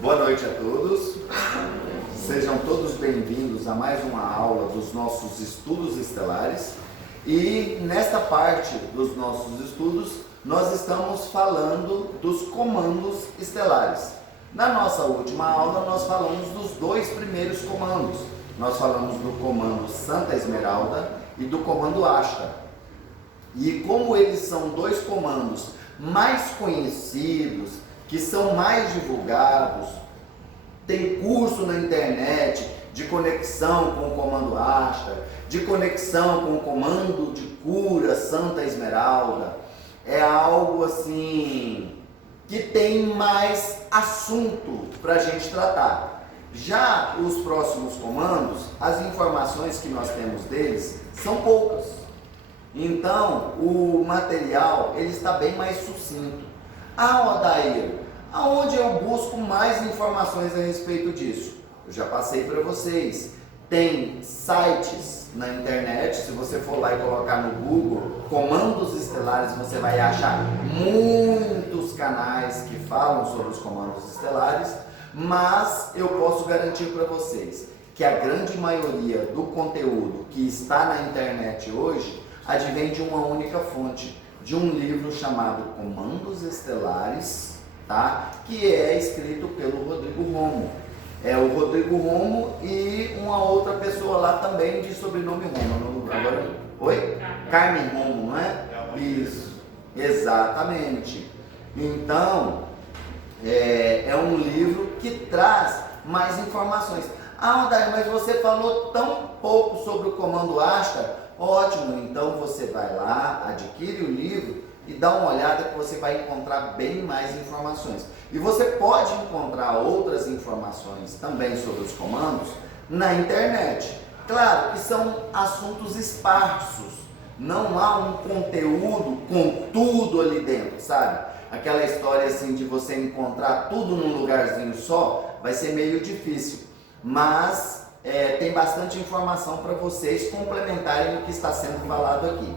Boa noite a todos. Sejam todos bem-vindos a mais uma aula dos nossos estudos estelares. E nesta parte dos nossos estudos, nós estamos falando dos comandos estelares. Na nossa última aula, nós falamos dos dois primeiros comandos. Nós falamos do comando Santa Esmeralda e do comando Ashtar. E como eles são dois comandos mais conhecidos, que são mais divulgados, tem curso na internet de conexão com o comando Ashtar, de conexão com o comando de cura Santa Esmeralda. É algo assim que tem mais assunto para a gente tratar. Já os próximos comandos, as informações que nós temos deles são poucas. Então, o material ele está bem mais sucinto. Odair, aonde eu busco mais informações a respeito disso? Eu já passei para vocês. Tem sites na internet, se você for lá e colocar no Google comandos estelares, você vai achar muitos canais que falam sobre os comandos estelares, mas eu posso garantir para vocês que a grande maioria do conteúdo que está na internet hoje advém de uma única fonte, de um livro chamado Comandos Estelares, tá? Que é escrito pelo Rodrigo Romo. É o Rodrigo Romo e uma outra pessoa lá também de sobrenome Romo. Agora, oi? Carmen Romo, não é? Isso, exatamente. Então, é um livro que traz mais informações. Odair, mas você falou tão pouco sobre o comando Ashtar. Ótimo, então você vai lá, adquire o livro e dá uma olhada que você vai encontrar bem mais informações. E você pode encontrar outras informações também sobre os comandos na internet. Claro que são assuntos esparsos, não há um conteúdo com tudo ali dentro, sabe? Aquela história assim de você encontrar tudo num lugarzinho só, vai ser meio difícil, mas tem bastante informação para vocês complementarem o que está sendo falado aqui.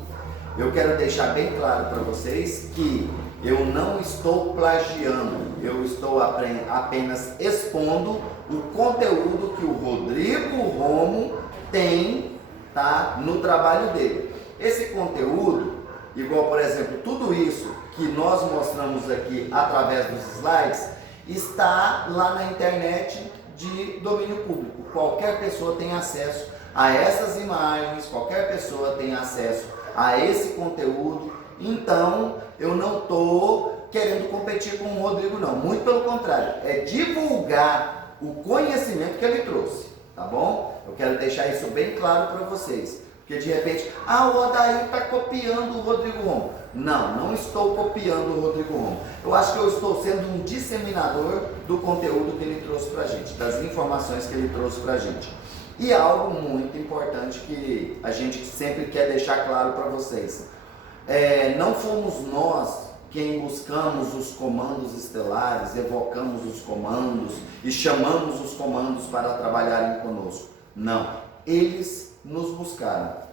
Eu quero deixar bem claro para vocês que eu não estou plagiando, eu estou apenas expondo o conteúdo que o Rodrigo Romo tem, tá, no trabalho dele. Esse conteúdo, igual por exemplo, tudo isso que nós mostramos aqui através dos slides, está lá na internet de domínio público. Qualquer pessoa tem acesso a essas imagens, qualquer pessoa tem acesso a esse conteúdo. Então, eu não estou querendo competir com o Rodrigo, não. Muito pelo contrário, é divulgar o conhecimento que ele trouxe, tá bom? Eu quero deixar isso bem claro para vocês. Porque de repente, o Odair está copiando o Rodrigo Romo. Não, não estou copiando o Rodrigo Romo. Eu acho que eu estou sendo um disseminador do conteúdo que ele trouxe para a gente, das informações que ele trouxe para a gente. E algo muito importante que a gente sempre quer deixar claro para vocês. Não fomos nós quem buscamos os comandos estelares, evocamos os comandos e chamamos os comandos para trabalharem conosco. Não, eles nos buscaram.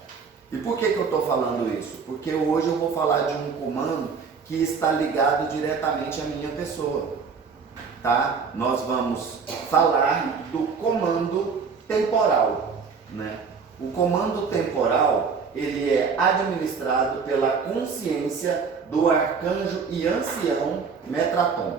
E por que eu estou falando isso? Porque hoje eu vou falar de um comando que está ligado diretamente à minha pessoa, tá? Nós vamos falar do comando temporal, né? O comando temporal, ele é administrado pela consciência do arcanjo e ancião Metatron.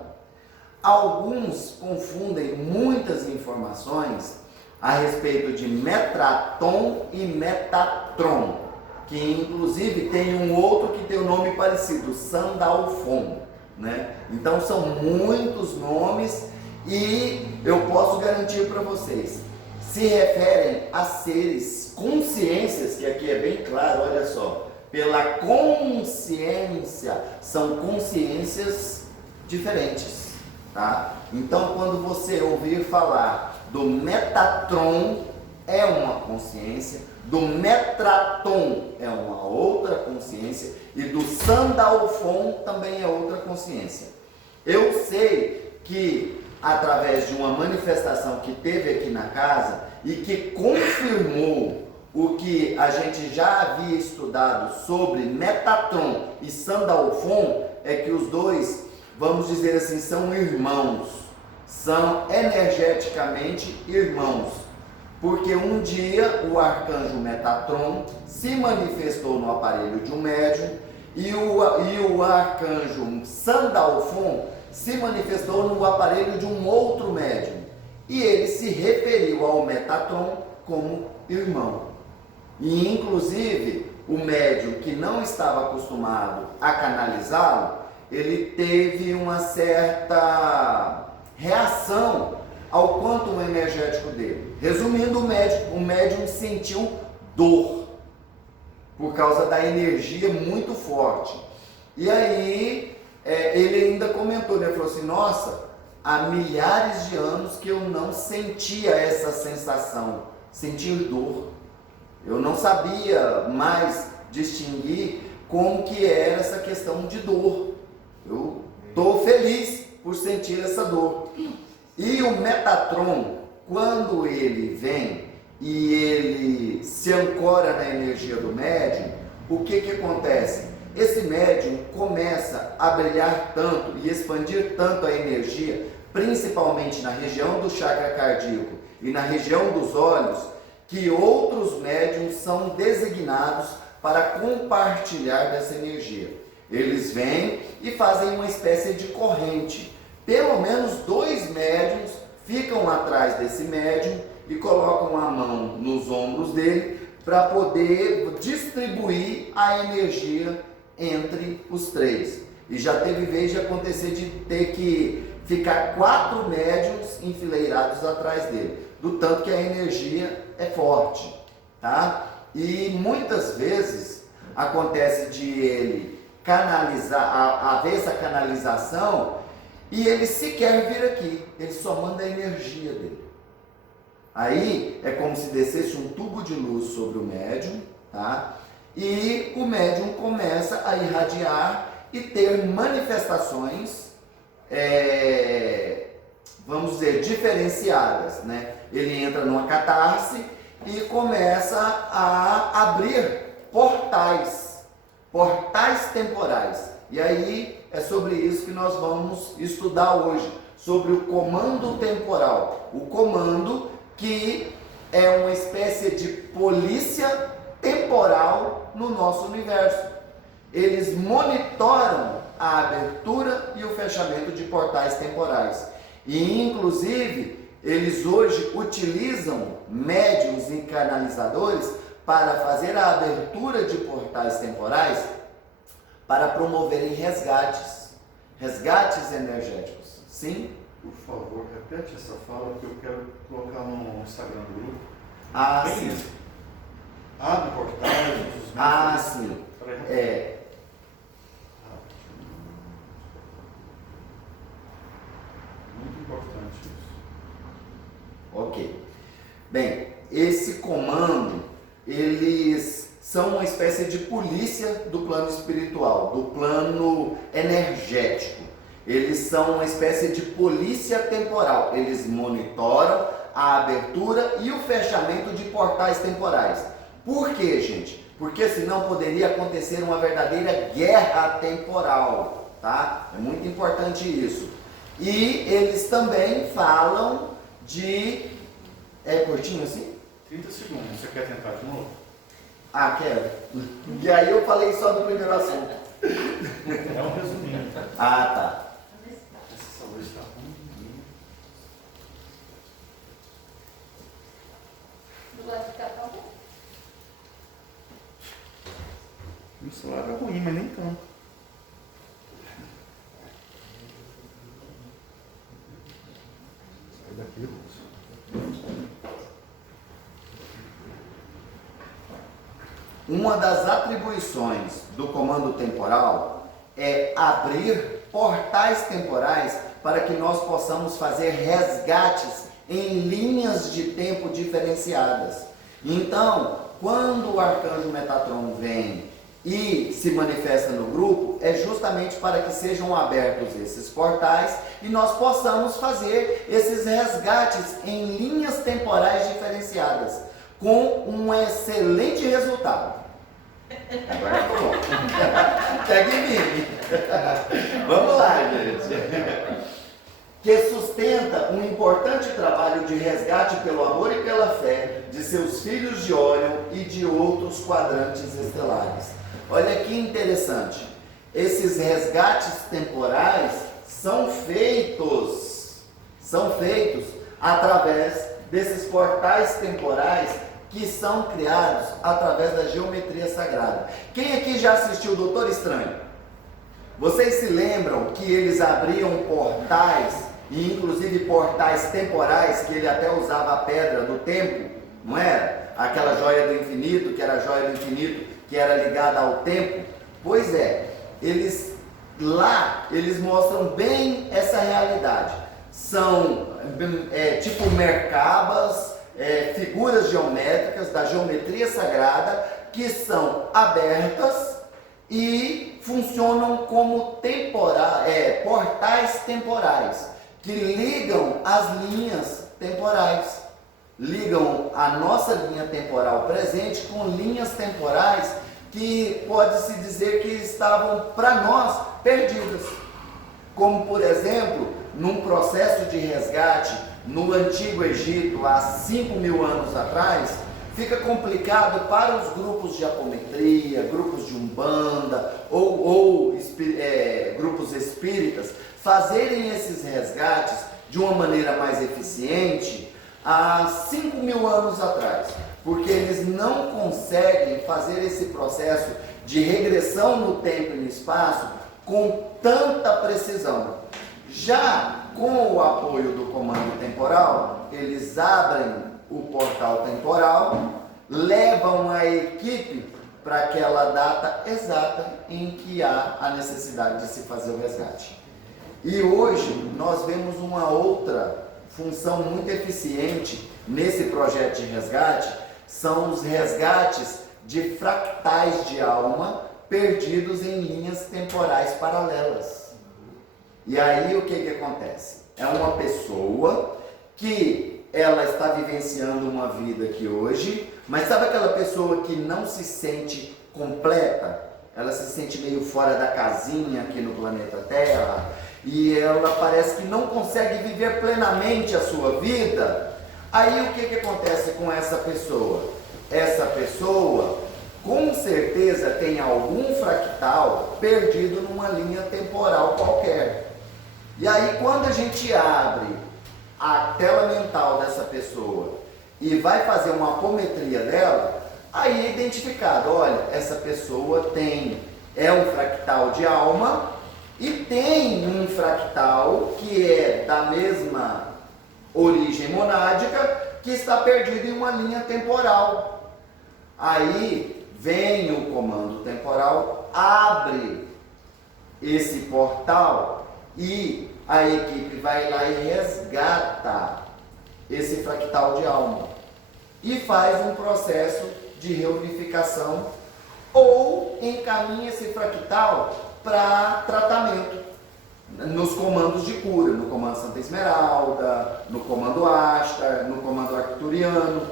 Alguns confundem muitas informações a respeito de Metatron e Metatron, que inclusive tem um outro que tem um nome parecido, Sandalphon, né? Então são muitos nomes e eu posso garantir para vocês, se referem a seres, consciências, que aqui é bem claro, olha só, pela consciência, são consciências diferentes, tá? Então quando você ouvir falar do Metatron, é uma consciência, do Metatron é uma outra consciência e do Sandalphon também é outra consciência. Eu sei que através de uma manifestação que teve aqui na casa e que confirmou o que a gente já havia estudado sobre Metatron e Sandalphon, é que os dois, vamos dizer assim, são irmãos. são energeticamente irmãos, porque um dia o arcanjo Metatron se manifestou no aparelho de um médium e o arcanjo Sandalfon se manifestou no aparelho de um outro médium, e ele se referiu ao Metatron como irmão. E inclusive o médium que não estava acostumado a canalizá-lo, ele teve uma certa reação ao quantum energético dele. Resumindo, o médium sentiu dor por causa da energia muito forte. E aí ele ainda comentou, né? Falou assim: nossa, há milhares de anos que eu não sentia essa sensação, sentir dor. Eu não sabia mais distinguir como que era essa questão de dor. Eu estou feliz por sentir essa dor. E o Metatron, quando ele vem e ele se ancora na energia do médium, o que acontece? Esse médium começa a brilhar tanto e expandir tanto a energia, principalmente na região do chakra cardíaco e na região dos olhos, que outros médiums são designados para compartilhar dessa energia. Eles vêm e fazem uma espécie de corrente. Pelo menos 2 médiums ficam atrás desse médium e colocam a mão nos ombros dele para poder distribuir a energia entre os 3. E já teve vez de acontecer de ter que ficar 4 médiums enfileirados atrás dele, do tanto que a energia é forte, tá? E muitas vezes acontece de ele canalizar, haver essa canalização, e ele sequer vir aqui, ele só manda a energia dele. Aí é como se descesse um tubo de luz sobre o médium, tá? E o médium começa a irradiar e ter manifestações, vamos dizer, diferenciadas, né? Ele entra numa catarse e começa a abrir portais temporais. E aí é sobre isso que nós vamos estudar hoje, sobre o comando temporal. O comando que é uma espécie de polícia temporal no nosso universo. Eles monitoram a abertura e o fechamento de portais temporais. E inclusive eles hoje utilizam médiuns e canalizadores para fazer a abertura de portais temporais, para promoverem resgates energéticos. Sim? Por favor, repete essa fala que eu quero colocar no Instagram do grupo. Ah, Tem sim. isso? Abre portais, os Ah, sim. Muito importante isso. Ok. Bem, esse comando, eles são uma espécie de polícia do plano espiritual, do plano energético. Eles são uma espécie de polícia temporal. Eles monitoram a abertura e o fechamento de portais temporais. Por quê, gente? Porque senão poderia acontecer uma verdadeira guerra temporal, tá? É muito importante isso. E eles também falam de... É curtinho assim? 30 segundos. Você quer tentar de novo? Ah, quero. E aí eu falei só do primeiro assunto. É um resuminho. Ah, tá. Essa luz está ruim. Do lado de cá, tá bom? O celular é ruim, mas nem tanto. Sai daqui, Lúcio. Uma das atribuições do comando temporal é abrir portais temporais para que nós possamos fazer resgates em linhas de tempo diferenciadas. Então, quando o arcanjo Metatron vem e se manifesta no grupo, é justamente para que sejam abertos esses portais e nós possamos fazer esses resgates em linhas temporais diferenciadas, com um excelente resultado. Agora ficou bom. Pega em mim. Vamos lá, gente. que sustenta um importante trabalho de resgate pelo amor e pela fé de seus filhos de Órion e de outros quadrantes estelares. Olha que interessante, esses resgates temporais são feitos através desses portais temporais que são criados através da geometria sagrada. Quem aqui já assistiu o Doutor Estranho? Vocês se lembram que eles abriam portais, e inclusive portais temporais, que ele até usava a pedra do tempo, não era? Aquela joia do infinito, que era a joia do infinito, que era ligada ao tempo. Pois é, eles mostram bem essa realidade. São tipo merkabas, figuras geométricas da geometria sagrada que são abertas e funcionam como portais temporais que ligam as linhas temporais, ligam a nossa linha temporal presente com linhas temporais que pode-se dizer que estavam para nós perdidas, como por exemplo num processo de resgate no Antigo Egito há 5.000 anos atrás. Fica complicado para os grupos de apometria, grupos de umbanda ou grupos espíritas fazerem esses resgates de uma maneira mais eficiente há 5.000 anos atrás, porque eles não conseguem fazer esse processo de regressão no tempo e no espaço com tanta precisão. Já com o apoio do comando temporal, eles abrem o portal temporal, levam a equipe para aquela data exata em que há a necessidade de se fazer o resgate. E hoje nós vemos uma outra função muito eficiente nesse projeto de resgate, são os resgates de fractais de alma perdidos em linhas temporais paralelas. E aí o que acontece? É uma pessoa que ela está vivenciando uma vida aqui hoje, mas sabe aquela pessoa que não se sente completa? Ela se sente meio fora da casinha aqui no planeta Terra, e ela parece que não consegue viver plenamente a sua vida. Aí o que acontece com essa pessoa? Essa pessoa com certeza tem algum fractal perdido numa linha temporal qualquer. E aí quando a gente abre a tela mental dessa pessoa e vai fazer uma apometria dela, aí é identificado, olha, essa pessoa é um fractal de alma e tem um fractal que é da mesma origem monádica que está perdido em uma linha temporal. Aí vem o comando temporal, abre esse portal e a equipe vai lá e resgata esse fractal de alma e faz um processo de reunificação ou encaminha esse fractal para tratamento nos comandos de cura, no comando Santa Esmeralda, no comando Ashtar, no comando Arcturiano.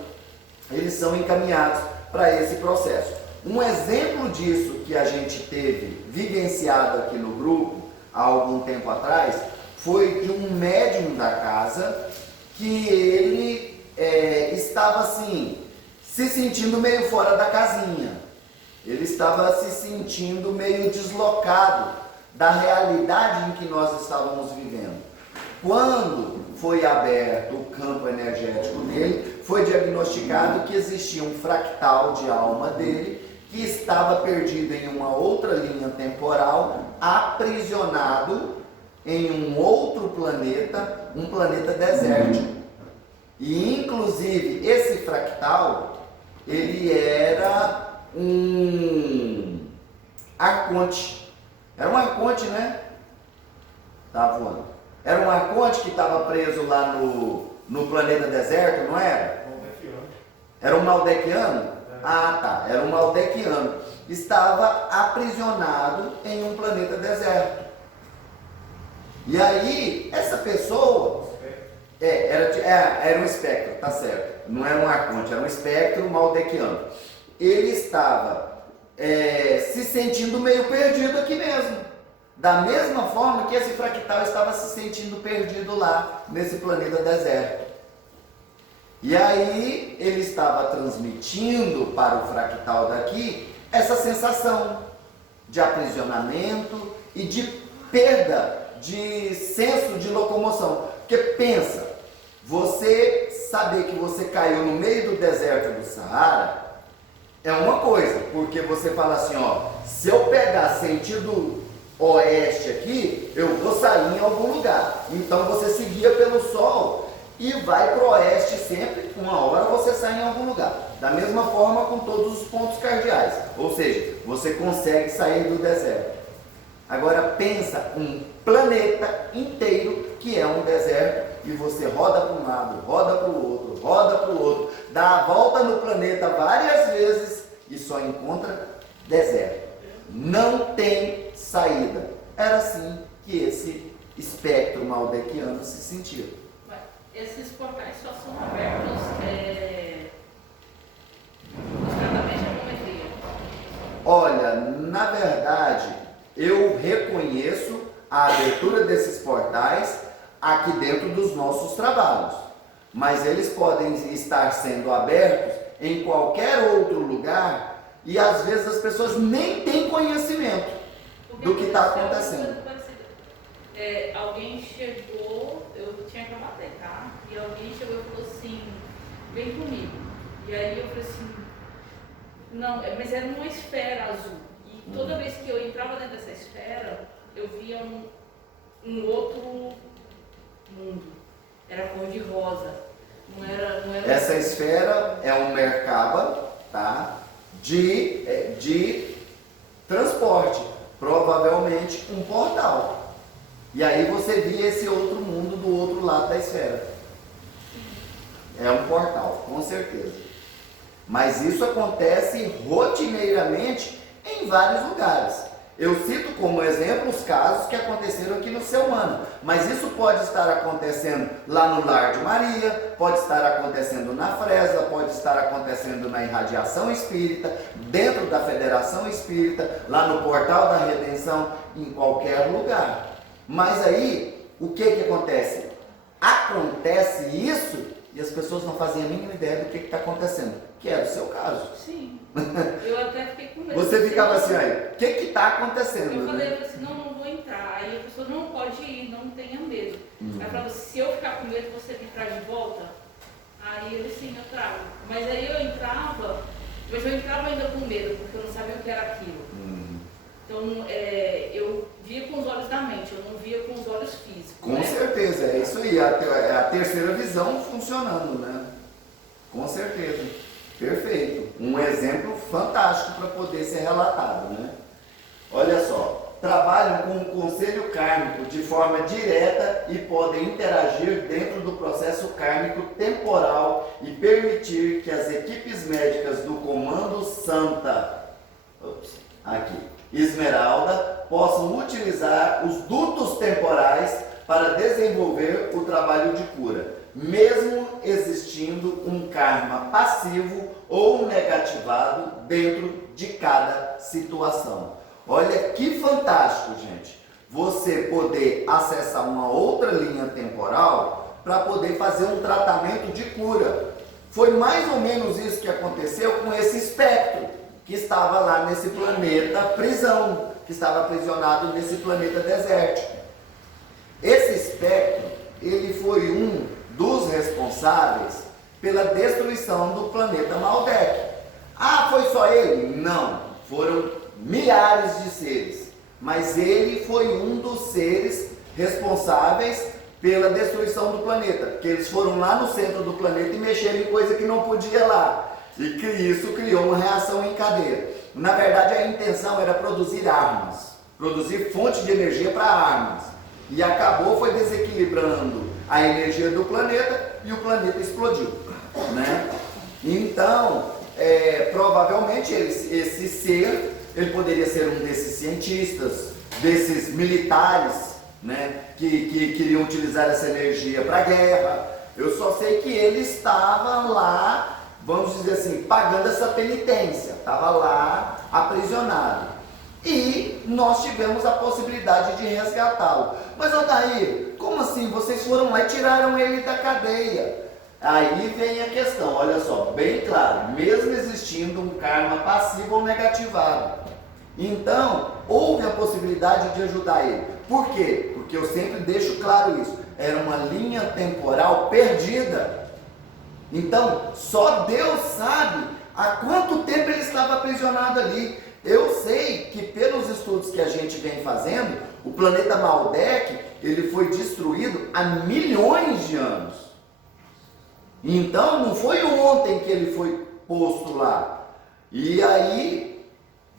Eles são encaminhados para esse processo. Um exemplo disso que a gente teve vivenciado aqui no grupo há algum tempo atrás foi de um médium da casa que ele estava assim, se sentindo meio fora da casinha. Ele estava se sentindo meio deslocado da realidade em que nós estávamos vivendo. Quando foi aberto o campo energético dele, foi diagnosticado que existia um fractal de alma dele que estava perdido em uma outra linha temporal, aprisionado em um outro planeta, um planeta desértico. E inclusive esse fractal, ele era um arconte. Era um arconte, né? Estava voando. Era um arconte que estava preso lá no planeta deserto, não era? Era um maldequiano? Ah, tá. Era um maldequiano. Estava aprisionado em um planeta deserto. E aí, essa pessoa... era um espectro, tá certo. Não era um arconte, era um espectro maldequiano. Ele estava se sentindo meio perdido aqui mesmo. Da mesma forma que esse fractal estava se sentindo perdido lá, nesse planeta deserto. E aí ele estava transmitindo para o fractal daqui essa sensação de aprisionamento e de perda de senso de locomoção. Porque pensa, você saber que você caiu no meio do deserto do Saara é uma coisa, porque você fala assim, ó, se eu pegar sentido oeste aqui, eu vou sair em algum lugar. Então você seguia pelo sol e vai para o oeste sempre, uma hora você sai em algum lugar. Da mesma forma com todos os pontos cardeais, ou seja, você consegue sair do deserto. Agora pensa um planeta inteiro que é um deserto e você roda para um lado, roda para o outro, roda para o outro, dá a volta no planeta várias vezes e só encontra deserto. Não tem saída. Era assim que esse espectro maldequiano se sentia. Esses portais só são abertos nos tratamentos de apometria? Olha, na verdade, eu reconheço a abertura desses portais aqui dentro dos nossos trabalhos, mas eles podem estar sendo abertos em qualquer outro lugar e às vezes as pessoas nem têm conhecimento do que está acontecendo. Alguém chegou, eu tinha acabado de deitar, e alguém chegou e falou assim, vem comigo. E aí eu falei assim, não, mas era uma esfera azul. E toda vez que eu entrava dentro dessa esfera, eu via um outro mundo. Era cor de rosa. Não era Essa esfera é um Merkaba, tá? De transporte, provavelmente um portal. E aí você via esse outro mundo do outro lado da esfera. É um portal, com certeza. Mas isso acontece rotineiramente em vários lugares. Eu cito como exemplo os casos que aconteceram aqui no Ser Humano, mas isso pode estar acontecendo lá no Lar de Maria, pode estar acontecendo na Fresa, pode estar acontecendo na Irradiação Espírita, dentro da Federação Espírita, lá no Portal da Redenção, em qualquer lugar. Mas aí, o que acontece? Acontece isso e as pessoas não fazem a mínima ideia do que está acontecendo, que é o seu caso. Sim, eu até fiquei com medo. Você ficava assim, aí, o que está acontecendo? Eu falei assim, não vou entrar. Aí a pessoa, não pode ir, não tenha medo. Aí eu falava, se eu ficar com medo, você me traz de volta? Aí ele, sim, eu trago. Mas aí eu entrava ainda com medo, porque eu não sabia o que era aquilo. Então, eu via com os olhos da mente, eu não via com os olhos físicos. Com certeza, é isso aí, é a terceira visão funcionando, né? Com certeza, perfeito. Um exemplo fantástico para poder ser relatado, né? Olha só, trabalham com o conselho kármico de forma direta e podem interagir dentro do processo kármico temporal e permitir que as equipes médicas do Comando Santa, Esmeralda, possam utilizar os dutos temporais para desenvolver o trabalho de cura, mesmo existindo um karma passivo ou negativado dentro de cada situação. Olha que fantástico, gente, você poder acessar uma outra linha temporal para poder fazer um tratamento de cura. Foi mais ou menos isso que aconteceu com esse espectro que estava lá nesse planeta prisão, que estava aprisionado nesse planeta desértico. Esse espectro, ele foi um dos responsáveis pela destruição do planeta Maldek. Ah, foi só ele? Não, foram milhares de seres, mas ele foi um dos seres responsáveis pela destruição do planeta, porque eles foram lá no centro do planeta e mexeram em coisa que não podia lá. E que isso criou uma reação em cadeia. Na verdade, a intenção era produzir armas, produzir fonte de energia para armas. E acabou foi desequilibrando a energia do planeta e o planeta explodiu, né? Então, provavelmente esse ser, ele poderia ser um desses cientistas, desses militares, né, que queriam utilizar essa energia para a guerra. Eu só sei que ele estava lá, vamos dizer assim, pagando essa penitência, estava lá aprisionado. E nós tivemos a possibilidade de resgatá-lo. Mas, Odair, como assim? Vocês foram lá e tiraram ele da cadeia? Aí vem a questão, olha só, bem claro, mesmo existindo um karma passivo ou negativado, então houve a possibilidade de ajudar ele. Por quê? Porque eu sempre deixo claro isso, era uma linha temporal perdida. Então, só Deus sabe há quanto tempo ele estava aprisionado ali. Eu sei que pelos estudos que a gente vem fazendo, o planeta Maldek, ele foi destruído há milhões de anos. Então, não foi ontem que ele foi posto lá. E aí,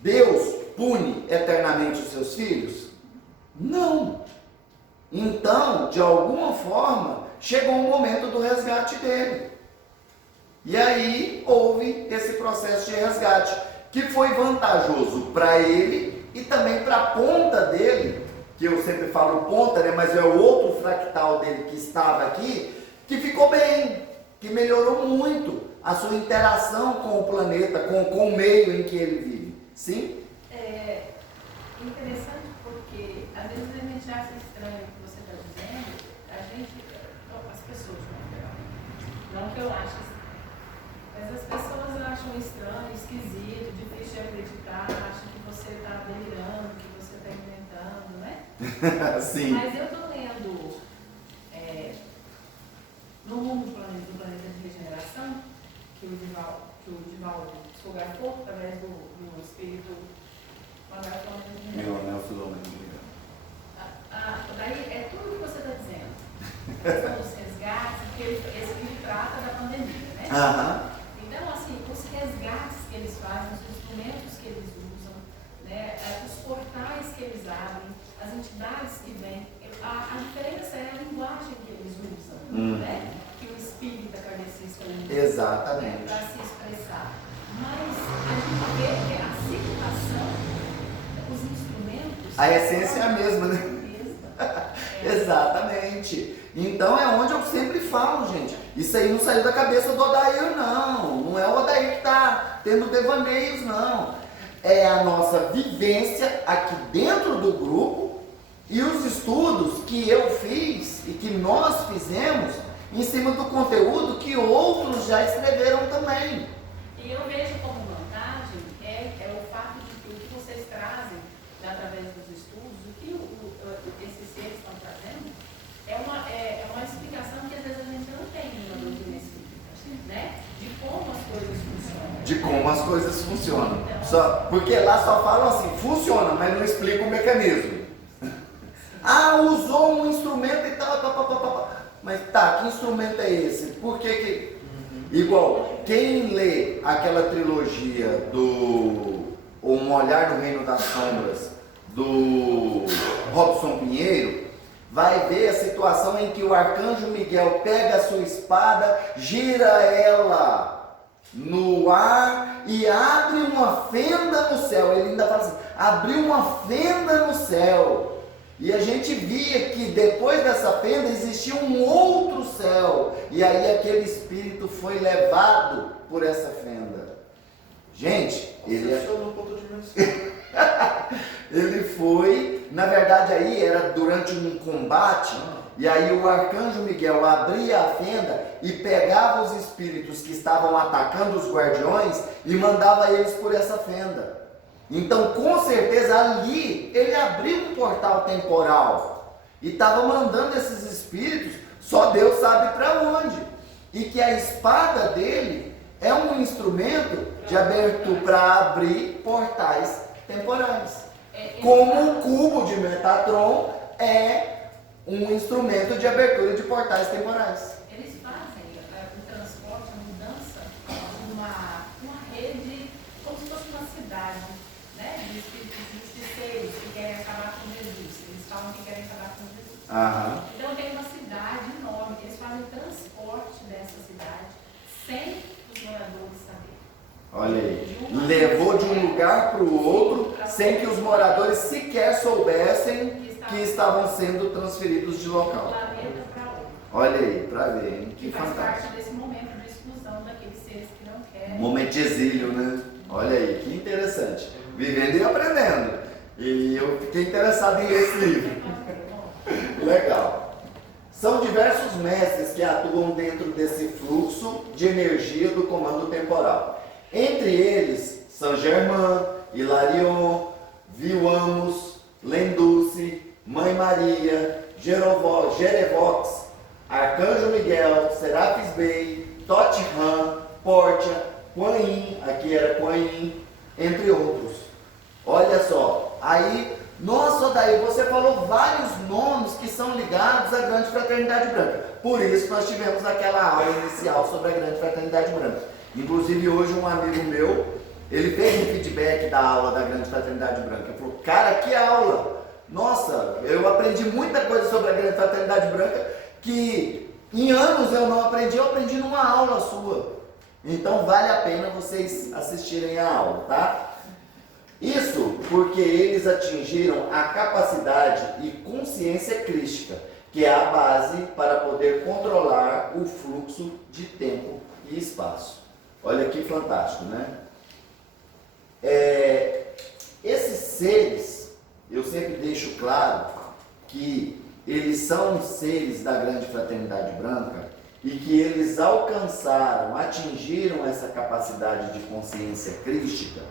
Deus pune eternamente os seus filhos? Não. Então, de alguma forma, chegou o momento do resgate dele. E aí, houve esse processo de resgate, que foi vantajoso para ele e também para a ponta dele, que eu sempre falo ponta, né, mas é o outro fractal dele que estava aqui, que ficou bem, que melhorou muito a sua interação com o planeta, com o meio em que ele vive. Sim? É interessante porque às vezes a gente acha estranho o que você está dizendo, as pessoas, não que eu ache estranho, mas as pessoas acham estranho, esquisito, difícil de acreditar, acham que você está delirando, que você está inventando, né? Sim. Mas eu estou lendo no mundo do planeta de regeneração, que o Divaldo psicografou através do espírito. Daí é tudo o que você está dizendo. A questão dos resgates, porque esse livro trata da pandemia, né? Então, assim, os resgates que eles fazem, os instrumentos que eles usam, né? Os portais que eles abrem, as entidades que vêm, a diferença é a linguagem que eles usam, né? Que o espírita kardecista usa. Exatamente. Para se expressar. Mas a gente vê que a situação, os instrumentos... A essência é a mesma, né? Exatamente. Então é onde eu sempre falo, gente. Isso aí não saiu da cabeça do Odair, não. Não é o Odair que está tendo devaneios, não. É a nossa vivência aqui dentro do grupo e os estudos que eu fiz e que nós fizemos em cima do conteúdo que outros já escreveram também. E eu vejo como vantagem é o fato de que o que vocês trazem através dos estudos, o que esses seres estão trazendo, é uma explicação que às vezes a gente não tem na doutrina espírita, né? De como as coisas funcionam. De como as coisas funcionam. Porque lá só falam assim, funciona, mas não explica o mecanismo. Usou um instrumento e tal, mas tá, que instrumento é esse? Por que Igual, quem lê aquela trilogia do Um Olhar no Reino das Sombras, do Robson Pinheiro, vai ver a situação em que o arcanjo Miguel pega a sua espada, gira ela no ar e abre uma fenda no céu. Ele ainda fala assim, abriu uma fenda no céu. E a gente via que depois dessa fenda existia um outro céu. E aí aquele espírito foi levado por essa fenda. Gente, ele foi, na verdade aí era durante um combate, e aí o arcanjo Miguel abria a fenda e pegava os espíritos que estavam atacando os guardiões e mandava eles por essa fenda. Então, com certeza, ali ele abriu um portal temporal e estava mandando esses espíritos, só Deus sabe para onde. E que a espada dele é um instrumento de abertura para abrir portais temporais. Como o cubo de Metatron é um instrumento de abertura de portais temporais. Eles fazem o transporte, a mudança, uma rede, como se fosse uma cidade, né, de espíritos justiceiros que querem acabar com Jesus. Eles falam que querem acabar com Jesus. Então tem uma cidade enorme, eles fazem o transporte dessa cidade sem os moradores saberem. Olha aí, levou de um lugar para o outro sem que os moradores sequer soubessem que estavam sendo transferidos de local. Planeta para outro. Olha aí, para ver, hein? Que faz parte desse momento de exclusão daqueles seres que não querem. Momento de exílio, né? Olha aí, que interessante. Vivendo e aprendendo. E eu fiquei interessado em ler esse livro. Legal. São diversos mestres que atuam dentro desse fluxo de energia do comando temporal. Entre eles, Saint-Germain, Hilarion, Villamos, Lenduce, Mãe Maria, Jerevox, Arcanjo Miguel, Serapis Bey, Tote Han, Portia, Kuan Yin, aqui era Kuan Yin, entre outros. Olha só, aí, nossa, daí você falou vários nomes que são ligados à Grande Fraternidade Branca. Por isso nós tivemos aquela aula inicial sobre a Grande Fraternidade Branca. Inclusive hoje um amigo meu, ele fez um feedback da aula da Grande Fraternidade Branca. Ele falou, cara, que aula! Nossa, eu aprendi muita coisa sobre a Grande Fraternidade Branca que em anos eu não aprendi, eu aprendi numa aula sua. Então vale a pena vocês assistirem a aula, tá? Isso porque eles atingiram a capacidade e consciência crística, que é a base para poder controlar o fluxo de tempo e espaço. Olha que fantástico, né? Esses seres, eu sempre deixo claro que eles são seres da Grande Fraternidade Branca e que eles atingiram essa capacidade de consciência crística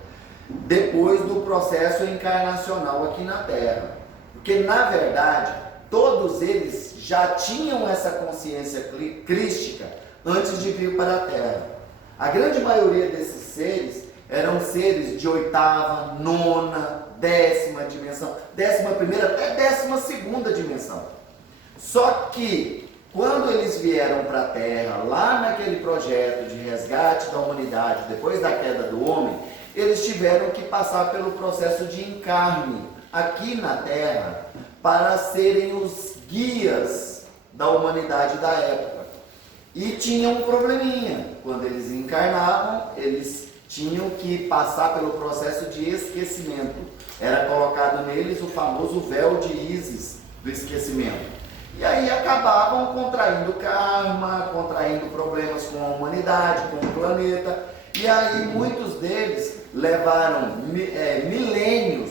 depois do processo encarnacional aqui na Terra. Porque, na verdade, todos eles já tinham essa consciência crística antes de vir para a Terra. A grande maioria desses seres eram seres de 8ª, 9ª, 10ª dimensão, 11ª até 12ª dimensão. Só que, quando eles vieram para a Terra, lá naquele projeto de resgate da humanidade, depois da queda do homem, eles tiveram que passar pelo processo de encarne aqui na Terra para serem os guias da humanidade da época. E tinha um probleminha, quando eles encarnavam, eles tinham que passar pelo processo de esquecimento. Era colocado neles o famoso véu de Ísis do esquecimento. E aí acabavam contraindo karma, contraindo problemas com a humanidade, com o planeta. E aí muitos deles levaram milênios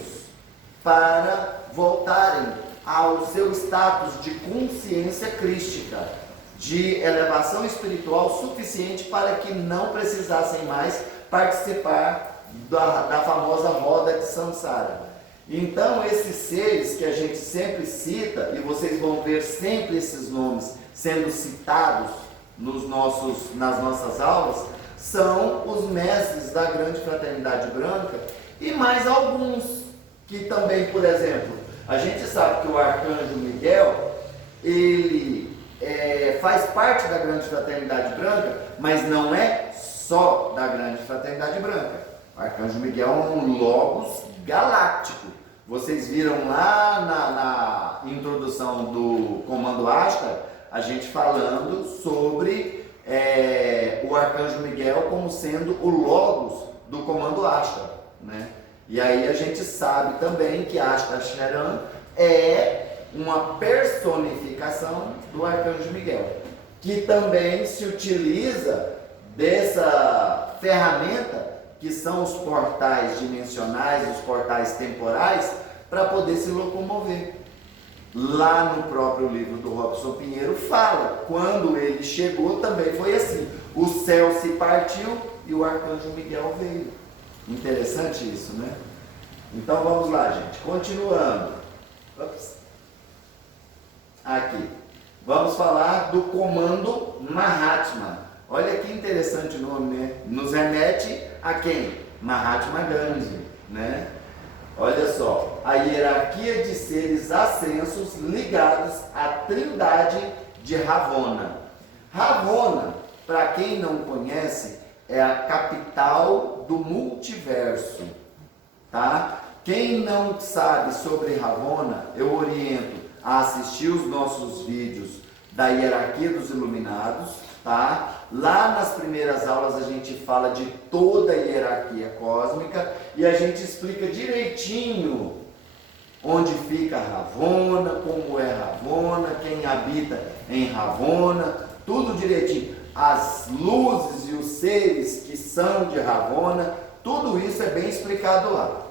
para voltarem ao seu status de consciência crística, de elevação espiritual suficiente para que não precisassem mais participar da famosa roda de samsara. Então esses seres que a gente sempre cita, e vocês vão ver sempre esses nomes sendo citados nas nossas aulas, são os mestres da Grande Fraternidade Branca e mais alguns que também, por exemplo, a gente sabe que o Arcanjo Miguel, ele faz parte da Grande Fraternidade Branca, mas não é só da Grande Fraternidade Branca. O Arcanjo Miguel é um logos galáctico. Vocês viram lá na introdução do Comando Ashtar, a gente falando sobre o Arcanjo Miguel como sendo o logos do Comando Ashtar, né? E aí a gente sabe também que Ashtar Sheran é uma personificação do Arcanjo Miguel, que também se utiliza dessa ferramenta que são os portais dimensionais, os portais temporais, para poder se locomover. Lá no próprio livro do Robson Pinheiro fala, quando ele chegou também foi assim, o céu se partiu e o Arcanjo Miguel veio. Interessante isso, né? Então vamos lá, gente, continuando. Aqui, vamos falar do Comando Mahatma. Olha que interessante o nome, né? Nos remete a quem? Mahatma Gandhi, né? Olha só, a hierarquia de seres ascensos ligados à trindade de Ravona. Ravona, para quem não conhece, é a capital do multiverso, tá? Quem não sabe sobre Ravona, eu oriento a assistir os nossos vídeos da hierarquia dos iluminados, tá? Lá nas primeiras aulas a gente fala de toda a hierarquia cósmica e a gente explica direitinho onde fica Ravona, como é Ravona, quem habita em Ravona, tudo direitinho. As luzes e os seres que são de Ravona, tudo isso é bem explicado lá.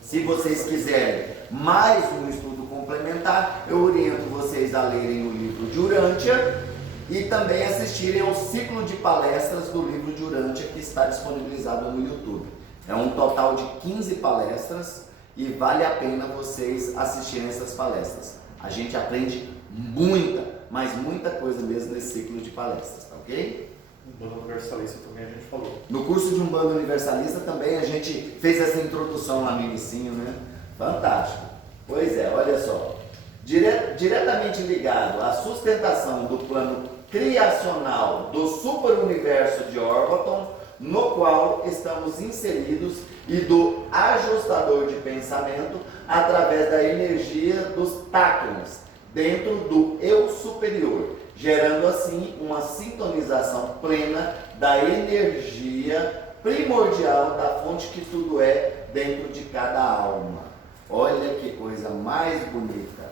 Se vocês quiserem mais um estudo complementar, eu oriento vocês a lerem o livro de Urântia e também assistirem ao ciclo de palestras do livro de Urântia que está disponibilizado no YouTube. É um total de 15 palestras e vale a pena vocês assistirem essas palestras. A gente aprende muita, mas muita coisa mesmo nesse ciclo de palestras, tá ok? Umbanda Universalista também a gente falou. No curso de Umbanda Universalista também a gente fez essa introdução lá no inicinho, né? Fantástico. Pois é, olha só. Diretamente ligado à sustentação do plano criacional do super-universo de Orvonton, no qual estamos inseridos, e do ajustador de pensamento através da energia dos táquions dentro do eu superior, gerando assim uma sintonização plena da energia primordial da fonte que tudo é dentro de cada alma. Olha que coisa mais bonita.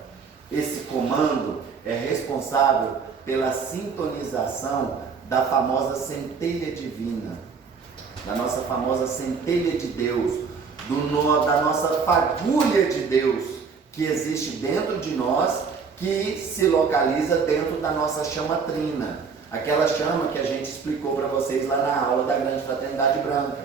Esse comando é responsável pela sintonização da famosa centelha divina, da nossa famosa centelha de Deus, da nossa fagulha de Deus, que existe dentro de nós, que se localiza dentro da nossa chama trina, aquela chama que a gente explicou para vocês lá na aula da Grande Fraternidade Branca,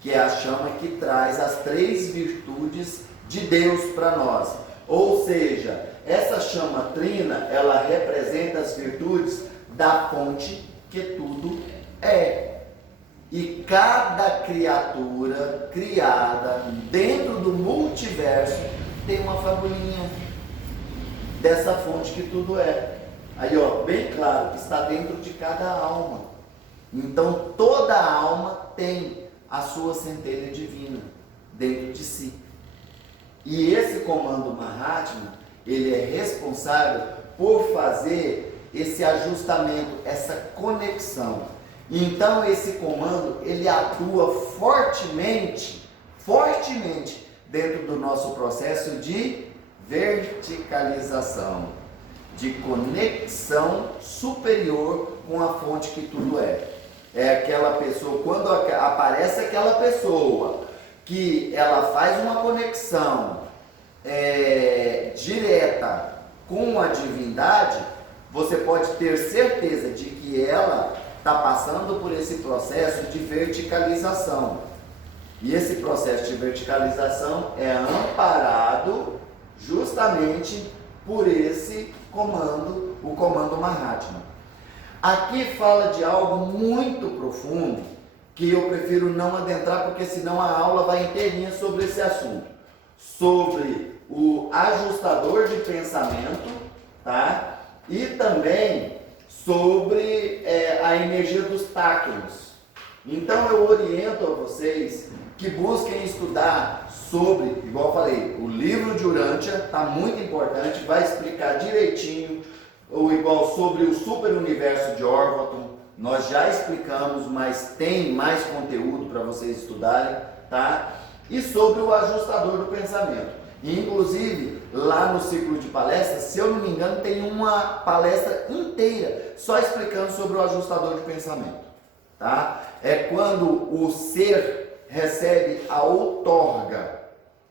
que é a chama que traz as 3 virtudes de Deus para nós. Ou seja, essa chama trina, ela representa as virtudes da fonte que tudo é. E cada criatura criada dentro do multiverso tem uma fagulhinha dessa fonte que tudo é. Aí, ó, bem claro que está dentro de cada alma. Então, toda alma tem a sua centelha divina dentro de si. E esse comando Mahatma, ele é responsável por fazer esse ajustamento, essa conexão. Então esse comando, ele atua fortemente dentro do nosso processo de verticalização, de conexão superior com a fonte que tudo é. É aquela pessoa, quando aparece aquela pessoa que ela faz uma conexão direta com a divindade, você pode ter certeza de que ela está passando por esse processo de verticalização. E esse processo de verticalização é amparado justamente por esse comando, o comando Mahatma. Aqui fala de algo muito profundo, que eu prefiro não adentrar, porque senão a aula vai inteirinha sobre esse assunto. Sobre o ajustador de pensamento, tá? E também sobre a energia dos táquions. Então eu oriento a vocês que busquem estudar sobre, igual eu falei, o livro de Urântia está muito importante, vai explicar direitinho, ou igual sobre o super-universo de Orvonton, nós já explicamos, mas tem mais conteúdo para vocês estudarem, tá? E sobre o ajustador do pensamento. E, inclusive, lá no ciclo de palestras, se eu não me engano, tem uma palestra inteira só explicando sobre o ajustador de pensamento, tá? É quando o ser recebe a outorga.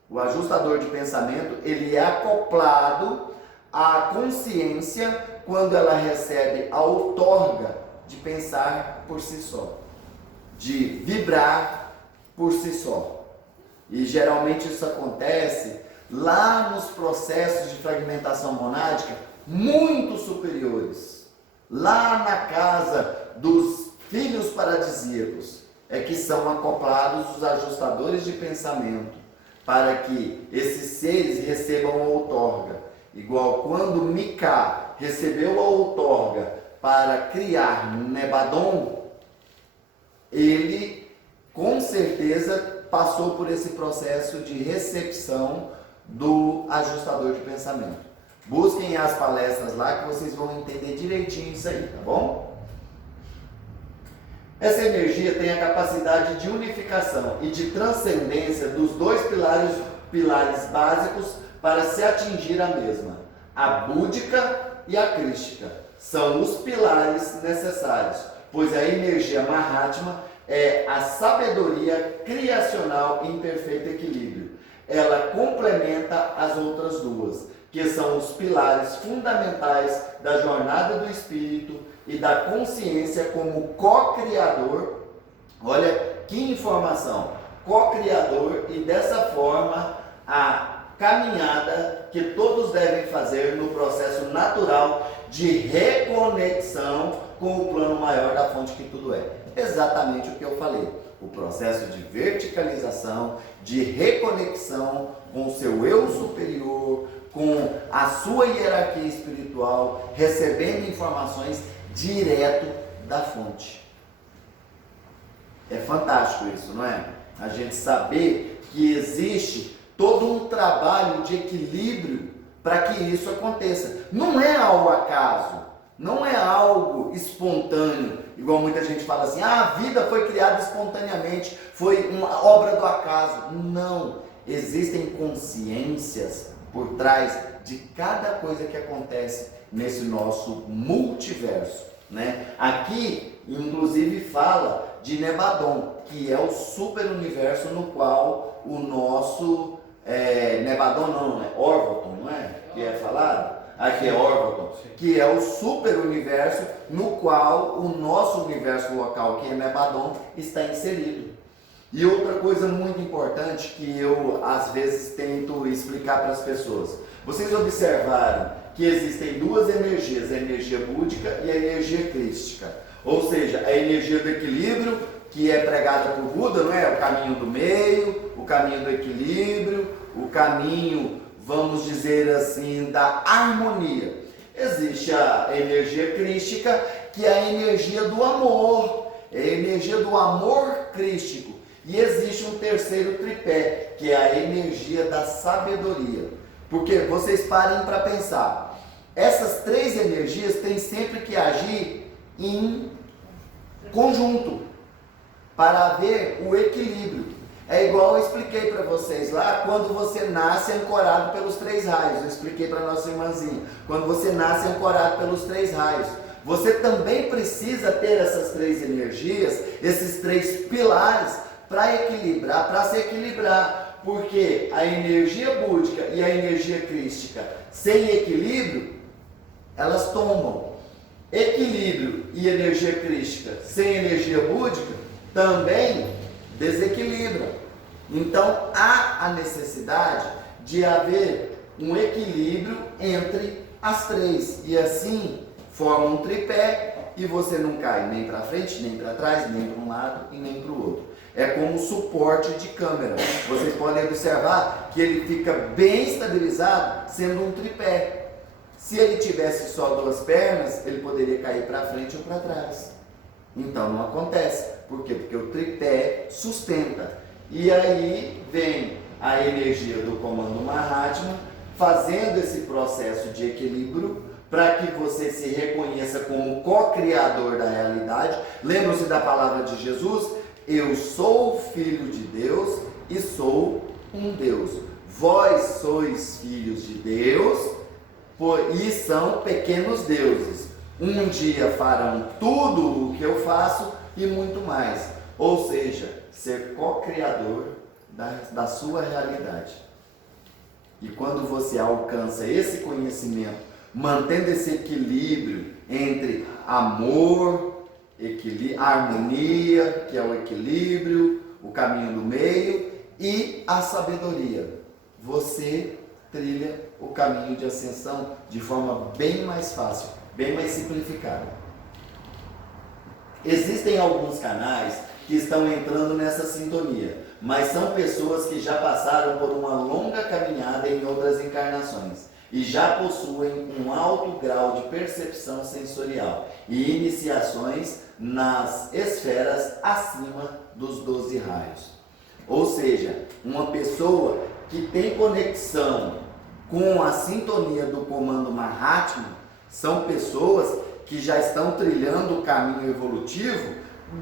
O ajustador de pensamento, ele é acoplado à consciência quando ela recebe a outorga de pensar por si só, de vibrar por si só. E geralmente isso acontece lá nos processos de fragmentação monádica muito superiores, lá na casa dos filhos paradisíacos, é que são acoplados os ajustadores de pensamento para que esses seres recebam a outorga. Igual quando Mika recebeu a outorga para criar Nebadon, ele com certeza passou por esse processo de recepção do ajustador de pensamento. Busquem as palestras lá que vocês vão entender direitinho isso aí, tá bom? Essa energia tem a capacidade de unificação e de transcendência dos 2 pilares básicos para se atingir a mesma. A búdica e a crística são os pilares necessários, pois a energia Mahatma é a sabedoria criacional em perfeito equilíbrio. ela complementa as outras duas, que são os pilares fundamentais da jornada do espírito e da consciência como co-criador. Olha que informação, co-criador, e dessa forma a caminhada que todos devem fazer no processo natural de reconexão com o plano maior da fonte que tudo é. Exatamente o que eu falei. O processo de verticalização, de reconexão com o seu eu superior, com a sua hierarquia espiritual, recebendo informações direto da fonte. É fantástico isso, não é? A gente saber que existe todo um trabalho de equilíbrio para que isso aconteça. Não é ao acaso, não é algo espontâneo, igual muita gente fala assim, a vida foi criada espontaneamente, foi uma obra do acaso. Não, existem consciências por trás de cada coisa que acontece nesse nosso multiverso, né? Aqui, inclusive, fala de Nebadon, que é o super universo no qual o nosso Nebadon não, é Orvoton, não é? Que é falado? Aqui é Orvoton, que é o super universo no qual o nosso universo local, que é Nebadon, está inserido. E outra coisa muito importante que eu às vezes tento explicar para as pessoas. Vocês observaram que existem duas energias, a energia búdica e a energia crística. Ou seja, a energia do equilíbrio, que é pregada por Buda, não é? O caminho do meio, o caminho do equilíbrio, o caminho, vamos dizer assim, da harmonia. Existe a energia crística, que é a energia do amor, é a energia do amor crístico. E existe um terceiro tripé, que é a energia da sabedoria. Porque vocês parem para pensar, essas três energias têm sempre que agir em conjunto para haver o equilíbrio. É igual eu expliquei para vocês lá, quando você nasce ancorado pelos três raios. Eu expliquei para nossa irmãzinha, quando você nasce ancorado pelos três raios. Você também precisa ter essas três energias, esses três pilares, para equilibrar, para se equilibrar, porque a energia búdica e a energia crística sem equilíbrio, elas tombam. Equilíbrio e energia crística sem energia búdica também desequilibram. Então há a necessidade de haver um equilíbrio entre as três, e assim forma um tripé e você não cai nem para frente, nem para trás, nem para um lado e nem para o outro. É como suporte de câmera. Vocês podem observar que ele fica bem estabilizado sendo um tripé. Se ele tivesse só duas pernas, ele poderia cair para frente ou para trás. Então não acontece. Por quê? Porque o tripé sustenta. E aí vem a energia do comando Mahatma, fazendo esse processo de equilíbrio para que você se reconheça como co-criador da realidade. Lembram-se da palavra de Jesus? Eu sou filho de Deus e sou um Deus. Vós sois filhos de Deus e são pequenos deuses. Um dia farão tudo o que eu faço e muito mais. Ou seja, ser co-criador da sua realidade. E quando você alcança esse conhecimento, mantendo esse equilíbrio entre amor, harmonia, que é o equilíbrio, o caminho do meio, e a sabedoria, você trilha o caminho de ascensão de forma bem mais fácil, bem mais simplificada. Existem alguns canais que estão entrando nessa sintonia, mas são pessoas que já passaram por uma longa caminhada em outras encarnações e já possuem um alto grau de percepção sensorial e iniciações nas esferas acima dos 12 raios. Ou seja, uma pessoa que tem conexão com a sintonia do comando Mahatma são pessoas que já estão trilhando o caminho evolutivo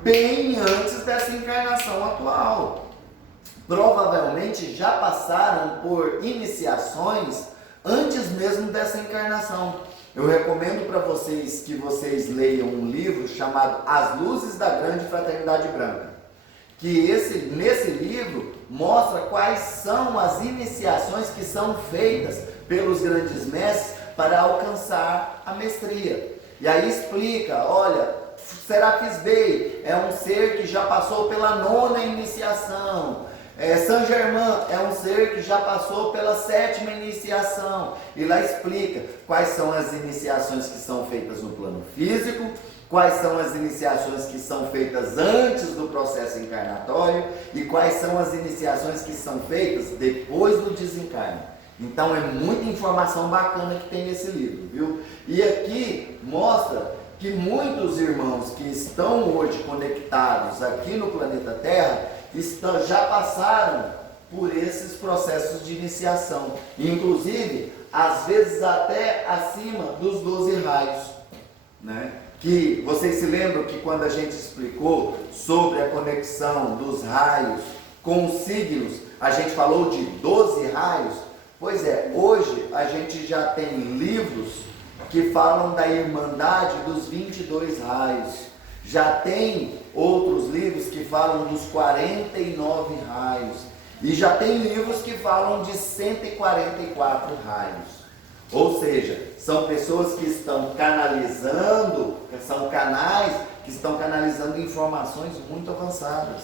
bem antes dessa encarnação atual. Provavelmente já passaram por iniciações antes mesmo dessa encarnação. Eu recomendo para vocês que vocês leiam um livro chamado As Luzes da Grande Fraternidade Branca. Que nesse livro mostra quais são as iniciações que são feitas pelos grandes mestres para alcançar a mestria. E aí explica, olha, Serapis Bey é um ser que já passou pela 9ª iniciação. Saint Germain é um ser que já passou pela 7ª iniciação. E lá explica quais são as iniciações que são feitas no plano físico, quais são as iniciações que são feitas antes do processo encarnatório e quais são as iniciações que são feitas depois do desencarne. Então é muita informação bacana que tem nesse livro, viu? E aqui mostra que muitos irmãos que estão hoje conectados aqui no planeta Terra já passaram por esses processos de iniciação, inclusive às vezes até acima dos 12 raios, né? Que vocês se lembram que quando a gente explicou sobre a conexão dos raios com os signos, a gente falou de 12 raios? Pois é, hoje a gente já tem livros que falam da Irmandade dos 22 raios. Já tem outros livros que falam dos 49 raios. E já tem livros que falam de 144 raios. Ou seja, são pessoas que estão canalizando, são canais que estão canalizando informações muito avançadas.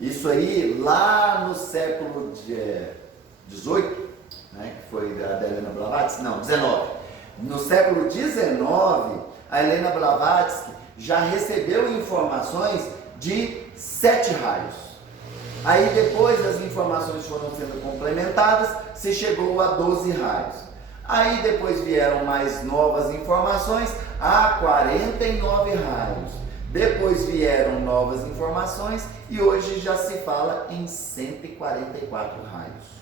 Isso aí lá no século XVIII, né, que foi da Helena Blavatsky, não, XIX. No século XIX, a Helena Blavatsky já recebeu informações de 7 raios. Aí depois as informações foram sendo complementadas, se chegou a 12 raios. Aí depois vieram mais novas informações a 49 raios. Depois vieram novas informações e hoje já se fala em 144 raios.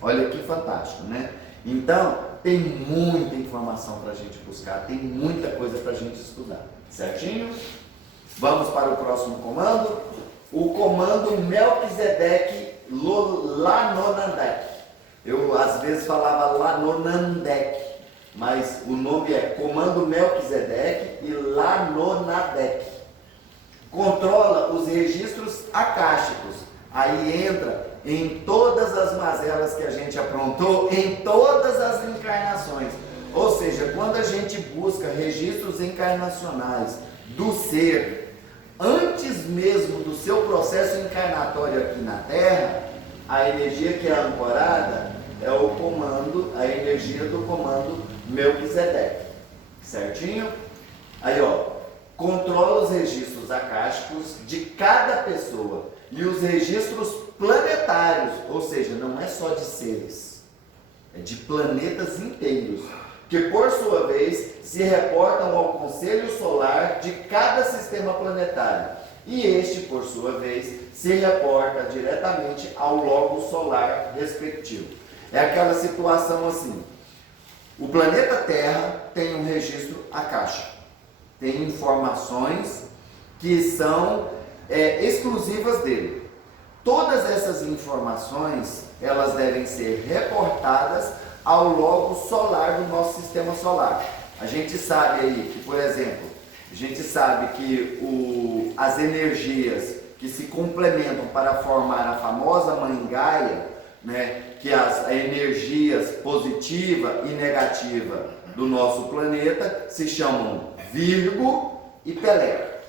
Olha que fantástico, né? Então, tem muita informação para a gente buscar, tem muita coisa para a gente estudar. Certinho? Vamos para o próximo comando. O comando Melquisedeque Lanonandek. Eu às vezes falava Lanonandek, mas o nome é Comando Melquisedeque e Lanonandek. Controla os registros acásticos. Aí entra em todas as mazelas que a gente aprontou, em todas as encarnações. Ou seja, quando a gente busca registros encarnacionais do ser, antes mesmo do seu processo encarnatório aqui na Terra, a energia que é ancorada é o comando, a energia do comando Melquisedeque. Certinho? Aí, ó, controla os registros acásticos de cada pessoa e os registros planetários, ou seja, não é só de seres, é de planetas inteiros, que por sua vez se reportam ao Conselho Solar de cada sistema planetário. E este, por sua vez, se reporta diretamente ao logo solar respectivo. É aquela situação assim, o planeta Terra tem um registro acástico, tem informações que são exclusivas dele. Todas essas informações, elas devem ser reportadas ao logo solar do nosso sistema solar. A gente sabe aí que, por exemplo, a gente sabe que as energias que se complementam para formar a famosa Mãe Gaia, né, que as energias positiva e negativa do nosso planeta se chamam Virgo e Peler.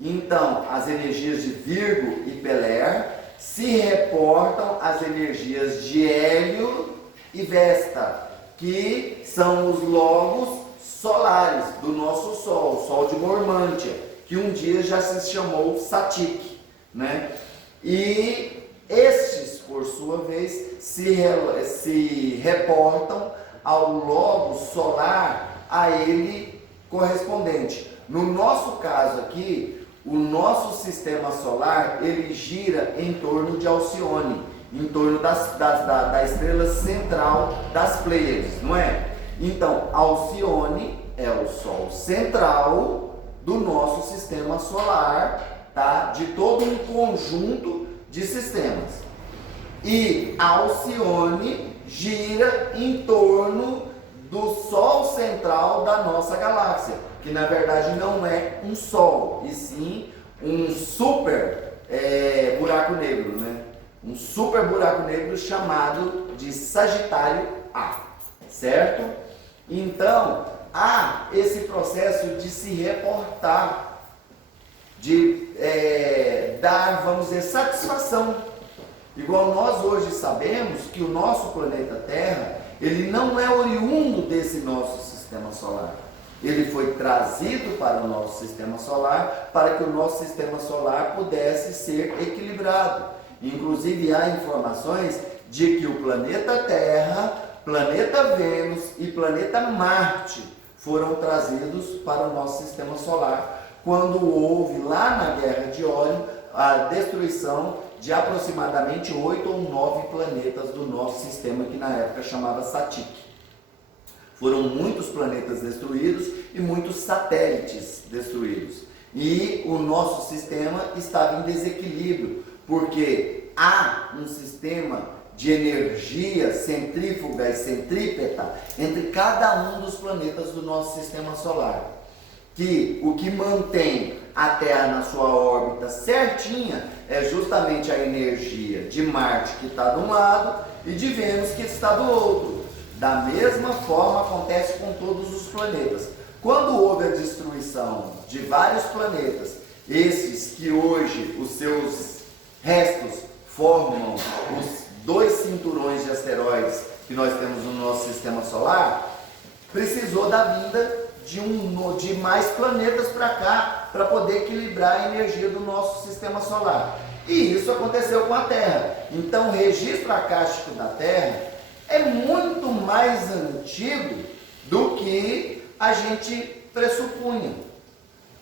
Então, as energias de Virgo e Peler se reportam às energias de Hélio e Vesta, que são os logos solares do nosso Sol, Sol de Mormantia, que um dia já se chamou Satik, né? E estes, por sua vez, se reportam ao logo solar a ele correspondente. No nosso caso aqui, o nosso sistema solar, ele gira em torno de Alcione, em torno da estrela central das Pleiades, não é? Então, Alcione é o Sol central do nosso sistema solar, tá? De todo um conjunto de sistemas. E Alcione gira em torno do Sol central da nossa galáxia, que na verdade não é um Sol, e sim um super buraco negro, né? um super buraco negro chamado de Sagitário A, certo? Então, há esse processo de se reportar, de dar, vamos dizer, satisfação. Igual nós hoje sabemos que o nosso planeta Terra, ele não é oriundo desse nosso sistema solar. Ele foi trazido para o nosso sistema solar para que o nosso sistema solar pudesse ser equilibrado. Inclusive há informações de que o planeta Terra, planeta Vênus e planeta Marte foram trazidos para o nosso sistema solar quando houve lá na Guerra de Órion a destruição de aproximadamente 8 ou 9 planetas do nosso sistema, que na época chamava Satik. Foram muitos planetas destruídos e muitos satélites destruídos. E o nosso sistema estava em desequilíbrio, porque há um sistema de energia centrífuga e centrípeta entre cada um dos planetas do nosso sistema solar. Que o que mantém a Terra na sua órbita certinha é justamente a energia de Marte, que está de um lado, e de Vênus, que está do outro. Da mesma forma acontece com todos os planetas. Quando houve a destruição de vários planetas, esses que hoje os seus restos formam os 2 cinturões de asteroides que nós temos no nosso sistema solar, precisou da vinda de mais planetas para cá, para poder equilibrar a energia do nosso sistema solar. E isso aconteceu com a Terra. Então o registro acástico da Terra é muito mais antigo do que a gente pressupunha,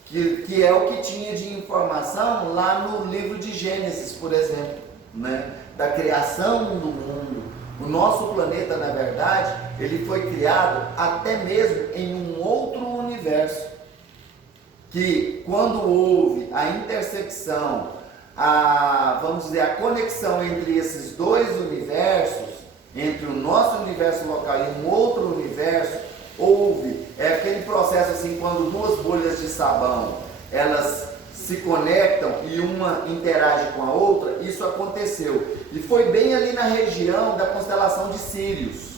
que é o que tinha de informação lá no livro de Gênesis, por exemplo, né? Da criação do mundo. O nosso planeta, na verdade, ele foi criado até mesmo em um outro universo, que quando houve a intersecção, vamos dizer, a conexão entre esses 2 universos, entre o nosso universo local e um outro universo, houve aquele processo assim, quando 2 bolhas de sabão, elas se conectam e uma interage com a outra. Isso aconteceu, e foi bem ali na região da constelação de Sírius.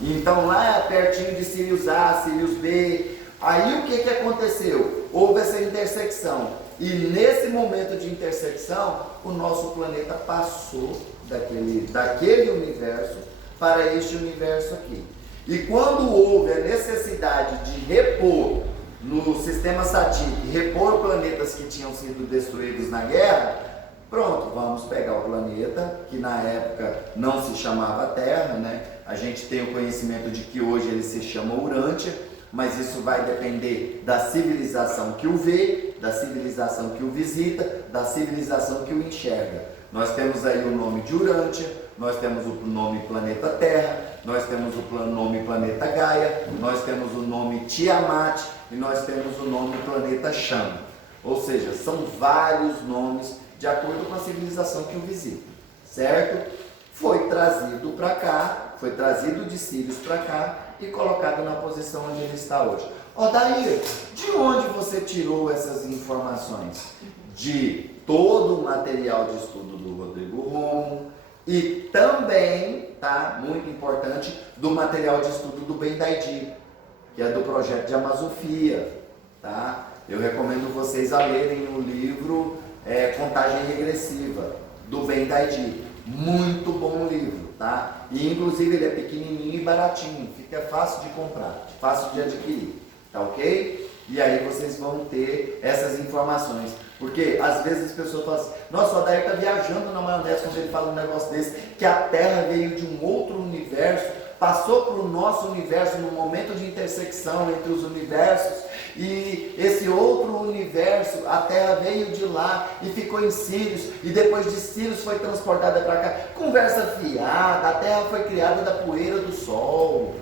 Então lá pertinho de Sírius A, Sírius B, aí o que aconteceu? Houve essa intersecção, e nesse momento de intersecção, o nosso planeta passou daquele universo para este universo aqui. E quando houve a necessidade de repor no sistema Satik, repor planetas que tinham sido destruídos na guerra, pronto, vamos pegar o planeta, que na época não se chamava Terra, né? A gente tem o conhecimento de que hoje ele se chama Urântia, mas isso vai depender da civilização que o vê, da civilização que o visita, da civilização que o enxerga. Nós temos aí o nome de Urântia, nós temos o nome planeta Terra, nós temos o nome planeta Gaia, nós temos o nome Tiamat e nós temos o nome planeta Chama. Ou seja, são vários nomes de acordo com a civilização que o visita, certo? Foi trazido para cá, foi trazido de Sírius para cá e colocado na posição onde ele está hoje. Daí, de onde você tirou essas informações? De todo o material de estudo do Rodrigo Romo e também, tá, muito importante, do material de estudo do Bendaidi, que é do projeto de Amazofia, tá? Eu recomendo vocês a lerem o livro Contagem Regressiva, do Bendaidi. Muito bom livro, tá? E inclusive ele é pequenininho e baratinho, fica fácil de comprar, fácil de adquirir, tá ok? E aí vocês vão ter essas informações. Porque às vezes as pessoas falam assim, nossa, o Adair está viajando na maionese quando ele fala um negócio desse, que a Terra veio de um outro universo, passou para o nosso universo no momento de intersecção entre os universos, e esse outro universo, a Terra veio de lá e ficou em Sírius, e depois de Sírius foi transportada para cá. Conversa fiada, a Terra foi criada da poeira do Sol.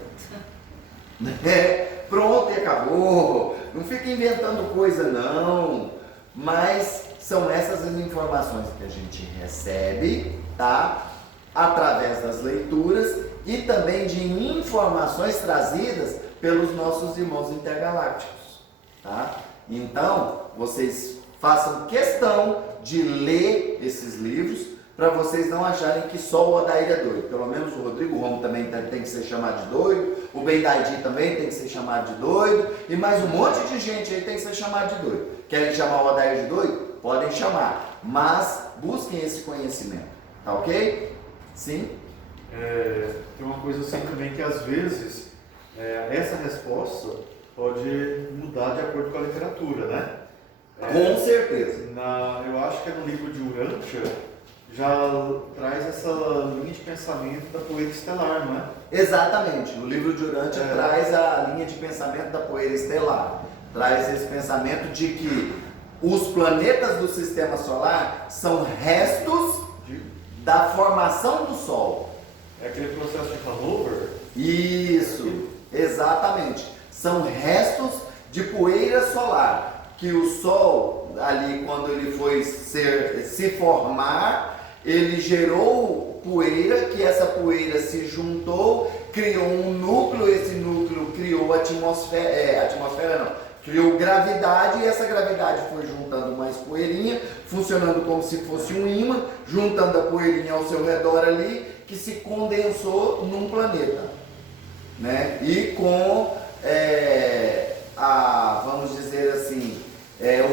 Pronto, e acabou. Não fica inventando coisa não. Mas são essas as informações que a gente recebe, tá? Através das leituras e também de informações trazidas pelos nossos irmãos intergalácticos, tá? Então, vocês façam questão de ler esses livros, para vocês não acharem que só o Odair é doido. Pelo menos o Rodrigo Romo também tem que ser chamado de doido, o Bendaidi também tem que ser chamado de doido, e mais um monte de gente aí tem que ser chamado de doido. Querem chamar o Odair de doido? Podem chamar, mas busquem esse conhecimento, tá ok? Sim? Tem uma coisa assim também que às vezes essa resposta pode mudar de acordo com a literatura, né? Com certeza. Eu acho que no livro de Urântia já traz essa linha de pensamento da poeira estelar, não é? Exatamente. O livro de Urântia traz a linha de pensamento da poeira estelar. Traz esse pensamento de que os planetas do sistema solar são restos da formação do Sol. É aquele processo de Hanover? Isso, exatamente. São restos de poeira solar, que o Sol, ali quando ele foi se formar, ele gerou poeira, que essa poeira se juntou, criou um núcleo, esse núcleo criou criou gravidade, e essa gravidade foi juntando mais poeirinha, funcionando como se fosse um ímã, juntando a poeirinha ao seu redor ali, que se condensou num planeta, né? E com vamos dizer assim,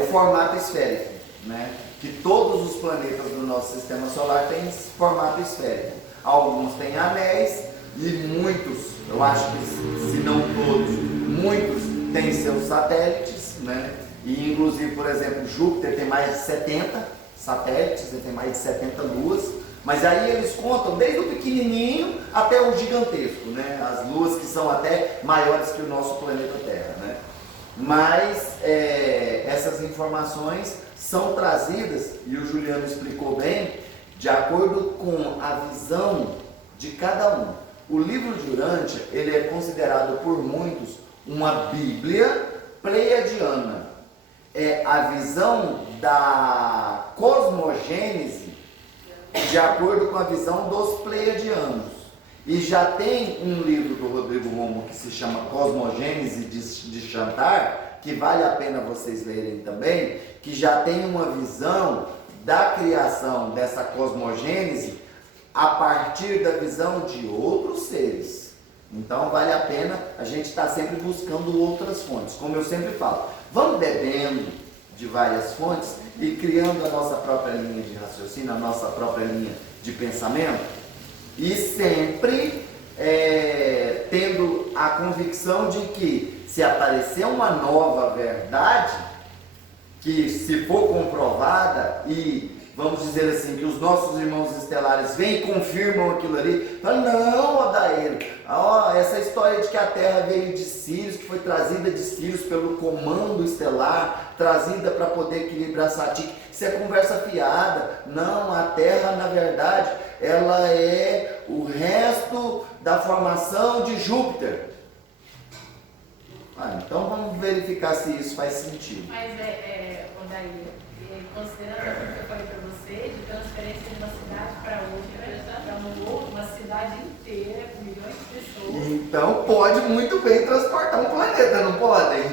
o formato esférico, né? Que todos os planetas do nosso sistema solar têm formato esférico. Alguns têm anéis e muitos, eu acho que se não todos, muitos têm seus satélites, né? E inclusive, por exemplo, Júpiter tem mais de 70 satélites, ele tem mais de 70 luas, mas aí eles contam desde o pequenininho até o gigantesco, né? As luas que são até maiores que o nosso planeta Terra, né? Mas essas informações são trazidas, e o Juliano explicou bem, de acordo com a visão de cada um. O livro de Urântia, ele é considerado por muitos uma Bíblia pleiadiana. É a visão da cosmogênese de acordo com a visão dos pleiadianos. E já tem um livro do Rodrigo Romo que se chama Cosmogênese de Chantar, que vale a pena vocês lerem também, que já tem uma visão da criação dessa cosmogênese a partir da visão de outros seres. Então vale a pena a gente estar sempre buscando outras fontes. Como eu sempre falo, vamos bebendo de várias fontes e criando a nossa própria linha de raciocínio, a nossa própria linha de pensamento, e sempre tendo a convicção de que se aparecer uma nova verdade, que se for comprovada e vamos dizer assim, que os nossos irmãos estelares vêm e confirmam aquilo ali, falam, não, Odair, essa história de que a Terra veio de Sírios, que foi trazida de Sírios pelo comando estelar, trazida para poder equilibrar Satik, isso é conversa fiada. Não, a Terra, na verdade, ela é o resto da formação de Júpiter. Então vamos verificar se isso faz sentido. Mas Odair, considerando aquilo que eu falei para você, de transferência de uma cidade para outra, uma cidade inteira, com milhões de pessoas. Então pode muito bem transportar um planeta, não podem?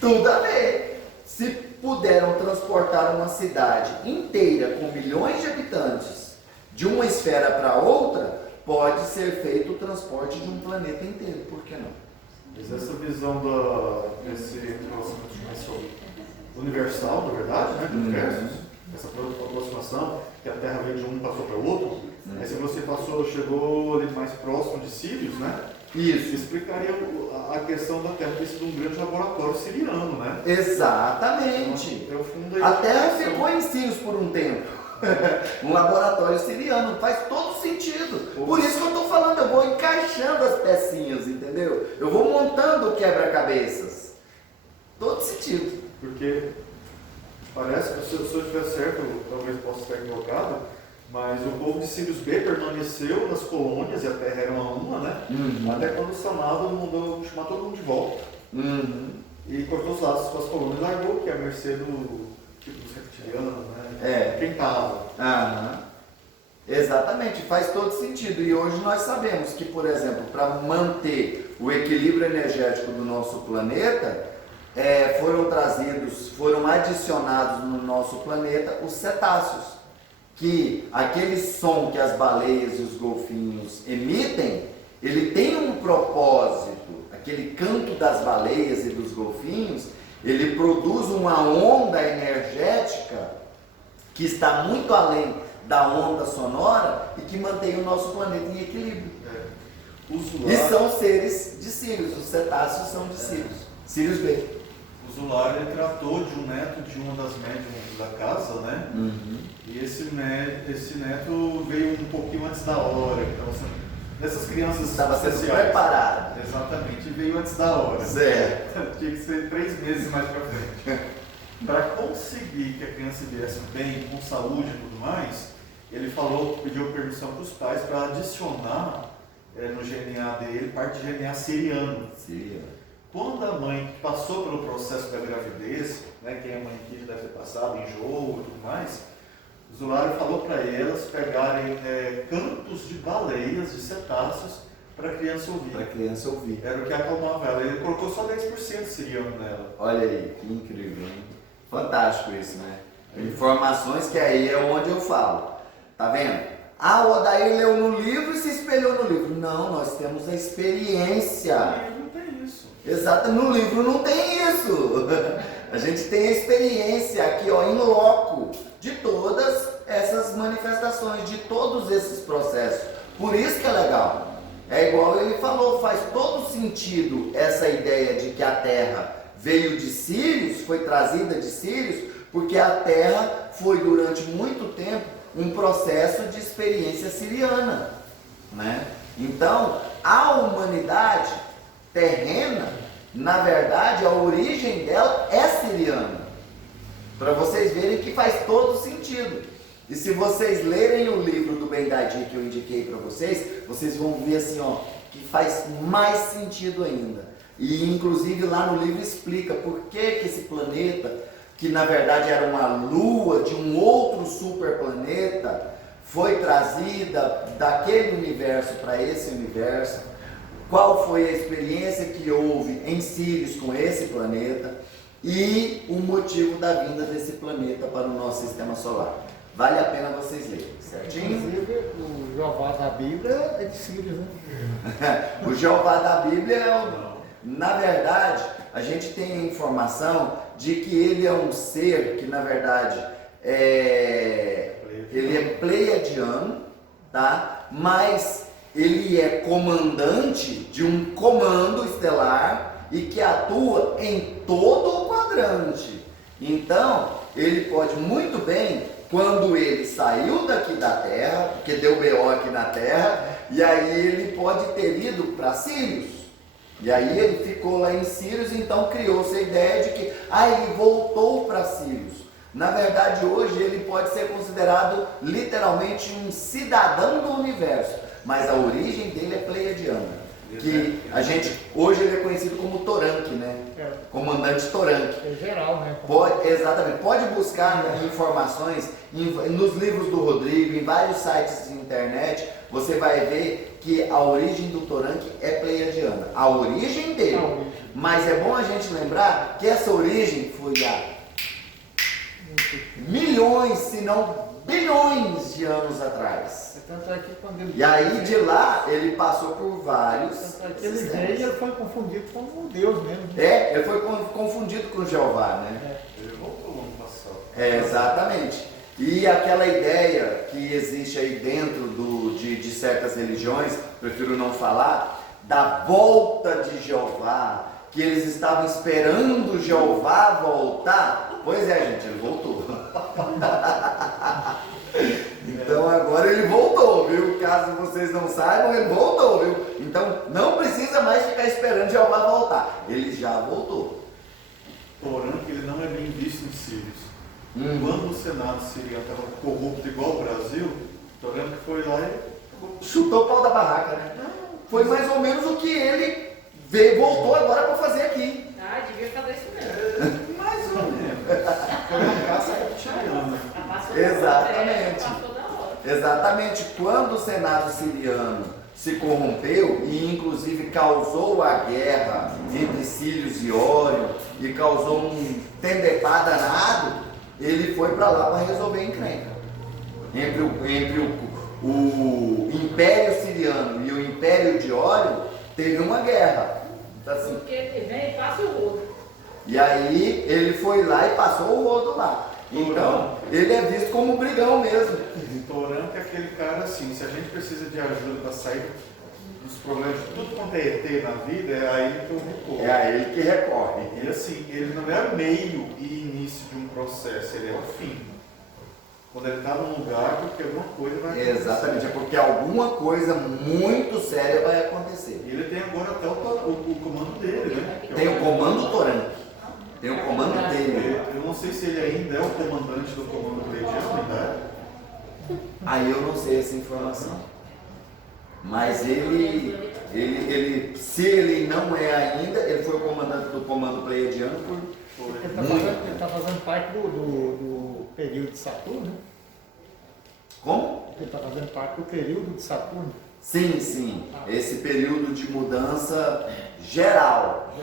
Tudo a ver. Se puderam transportar uma cidade inteira com milhões de habitantes de uma esfera para outra, pode ser feito o transporte de um planeta inteiro, por que não? Mas essa visão desse universal, na verdade, né, do universo, essa aproximação, que a Terra veio de um passou para o outro, aí se você chegou ali mais próximo de Sírios, né? Isso explicaria a questão da Terra ter sido um grande laboratório siriano, né? Exatamente. Então, a Terra ficou em Sírios por um tempo. Um laboratório siriano, faz todo sentido. Por isso que eu estou falando, eu vou encaixando as pecinhas, entendeu? Eu vou montando o quebra-cabeças. Todo sentido. Porque parece que se eu estiver certo, talvez possa estar equivocado, mas o povo de Sírios B permaneceu nas colônias, e a terra era uma, né? Até quando o Samado mandou chamar todo mundo de volta. E cortou os laços com as colônias e largou, que é a mercê dos reptilianos, né? Quem estava. Exatamente, faz todo sentido. E hoje nós sabemos que, por exemplo, para manter o equilíbrio energético do nosso planeta, foram adicionados no nosso planeta os cetáceos. que aquele som que as baleias e os golfinhos emitem, ele tem um propósito. Aquele canto das baleias e dos golfinhos, ele produz uma onda energética que está muito além da onda sonora e que mantém o nosso planeta em equilíbrio. E são seres de Sírius, os cetáceos são de Sírius. Sírius B. O Zular, ele tratou de um neto de uma das médiumas da casa, né? E esse neto veio um pouquinho antes da hora. Então, dessas crianças estava sendo especiais. preparado. Exatamente, veio antes da hora. Certo. Tinha que ser 3 meses mais pra frente. Para conseguir que a criança viesse bem, com saúde e tudo mais, ele pediu permissão para os pais para adicionar no GNA dele parte de GNA siriano. Quando a mãe passou pelo processo da gravidez, né, quem é mãe aqui já deve ter passado, enjoo e tudo mais, o Zulário falou para elas pegarem cantos de baleias, de cetáceos, para a criança ouvir. Para a criança ouvir. Era o que acalmava ela. Ele colocou só 10% siriano nela. Olha aí, que incrível, hein? Fantástico isso, né? Informações que aí é onde eu falo. Tá vendo? Ah, o Odair leu no livro e se espelhou no livro. Não, nós temos a experiência. No livro não tem isso. Exato, no livro não tem isso. A gente tem a experiência aqui, ó, em loco, de todas essas manifestações, de todos esses processos. Por isso que é legal. É igual ele falou, faz todo sentido essa ideia de que a Terra veio de Sírios, foi trazida de Sírios, porque a Terra foi durante muito tempo um processo de experiência siriana, né? Então, a humanidade terrena, na verdade, a origem dela é siriana. Para vocês verem que faz todo sentido. E se vocês lerem o livro do Ben-Dadir que eu indiquei para vocês, vocês vão ver assim, ó, que faz mais sentido ainda. E inclusive lá no livro explica por que esse planeta, que na verdade era uma lua de um outro superplaneta, foi trazida daquele universo para esse universo, qual foi a experiência que houve em Sírios com esse planeta e o motivo da vinda desse planeta para o nosso sistema solar. Vale a pena vocês lerem, certinho? Inclusive, o Jeová da Bíblia é de Sírios, né? O Jeová da Bíblia é o... Na verdade, a gente tem a informação de que ele é um ser que, na verdade, ele é pleiadiano, tá? Mas ele é comandante de um comando estelar e que atua em todo o quadrante. Então, ele pode muito bem, quando ele saiu daqui da Terra, porque deu BO aqui na Terra, e aí ele pode ter ido para Sírios. E aí ele ficou lá em Sírios, então criou-se a ideia de que ele voltou para Sírios. Na verdade, hoje ele pode ser considerado literalmente um cidadão do universo, mas a origem dele é pleiadiana. Que a gente, hoje ele é conhecido como Toranque, né? Comandante Toranque. É geral, né? Exatamente. Pode buscar informações nos livros do Rodrigo, em vários sites de internet, você vai ver que a origem do Toranque é pleiadiana. A origem dele. Mas é bom a gente lembrar que essa origem foi há milhões, se não bilhões de anos atrás. Tanto é que quando ele... E aí de lá ele passou por vários Tanto é que ele veio e ele foi confundido com um Deus mesmo. ele foi confundido com Jeová, né? Ele voltou no ano passado. Exatamente. E aquela ideia que existe aí dentro de certas religiões, prefiro não falar, da volta de Jeová, que eles estavam esperando Jeová voltar. Pois é, gente, ele voltou. Então agora ele voltou, viu? Caso vocês não saibam, ele voltou, viu? Então não precisa mais ficar esperando Jeová voltar. Ele já voltou. Porém, que ele não é bem visto em Sírios. Quando o Senado siriano estava corrupto igual o Brasil, Torano que foi lá e chutou o pau da barraca, né? Foi mais ou menos o que ele voltou agora para fazer aqui. Ah, devia fazer isso mesmo. mais ou menos. Foi uma caça reptiliana. Exatamente. Passou da hora. Exatamente. Quando o Senado siriano se corrompeu e inclusive causou a guerra entre Sírios e Órion e causou um tendepá danado, ele foi para lá para resolver a encrenca. o Império Siriano e o Império de Órion, teve uma guerra. Então, assim, Porque ele vem e passa o rodo. e aí ele foi lá e passou o rodo lá. Então, ele é visto como um brigão mesmo. Torante é aquele cara assim, se a gente precisa de ajuda para sair dos problemas de tudo quanto é ET na vida, é a ele que eu recorro. É a ele que recorre. E assim, ele não é o meio e início de um processo, ele é o fim. Quando ele está num lugar, porque alguma coisa vai acontecer. Exatamente, é porque alguma coisa muito séria vai acontecer. E ele tem agora até o comando dele, né? Que é Tem o comando Torante. Tem o comando dele. Eu não sei se ele ainda é o comandante do comando pleiadiano, ainda é? Aí eu não sei essa informação. Mas se ele não é ainda, ele foi o comandante do comando pleiadiano por Ele está fazendo parte do período de Saturno, né? Como? Ele está fazendo parte do período de Saturno. Sim, sim. Esse período de mudança geral.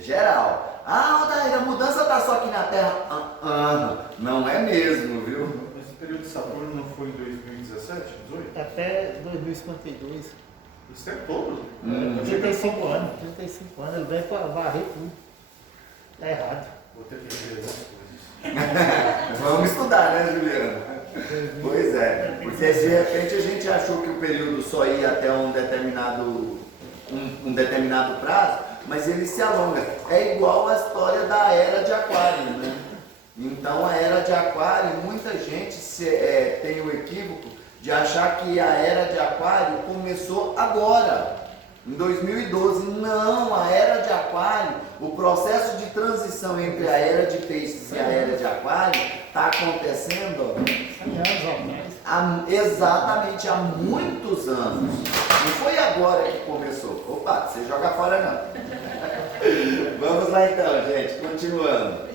Geral. Ah, Odair, a mudança está só aqui na Terra. Não é mesmo, viu? Esse período de Saturno não foi em 2017, 18? Até 2052. Esse tempo todo? 35 anos. 35 anos. Ele vem para varrer tudo. Está errado. Vou ter que ver as coisas. Vamos estudar, né, Juliana? Pois é, porque de repente a gente achou que o período só ia até um determinado prazo, mas ele se alonga. É igual a história da Era de Aquário, né? Então a Era de Aquário, muita gente tem o equívoco de achar que a Era de Aquário começou agora, em 2012. Não, a Era de Aquário, o processo de transição entre a Era de Peixes e a Era de Aquário está acontecendo 100 anos atrás. exatamente há muitos anos. Não foi agora que começou. Opa, você joga fora não. Vamos lá então, gente, continuando.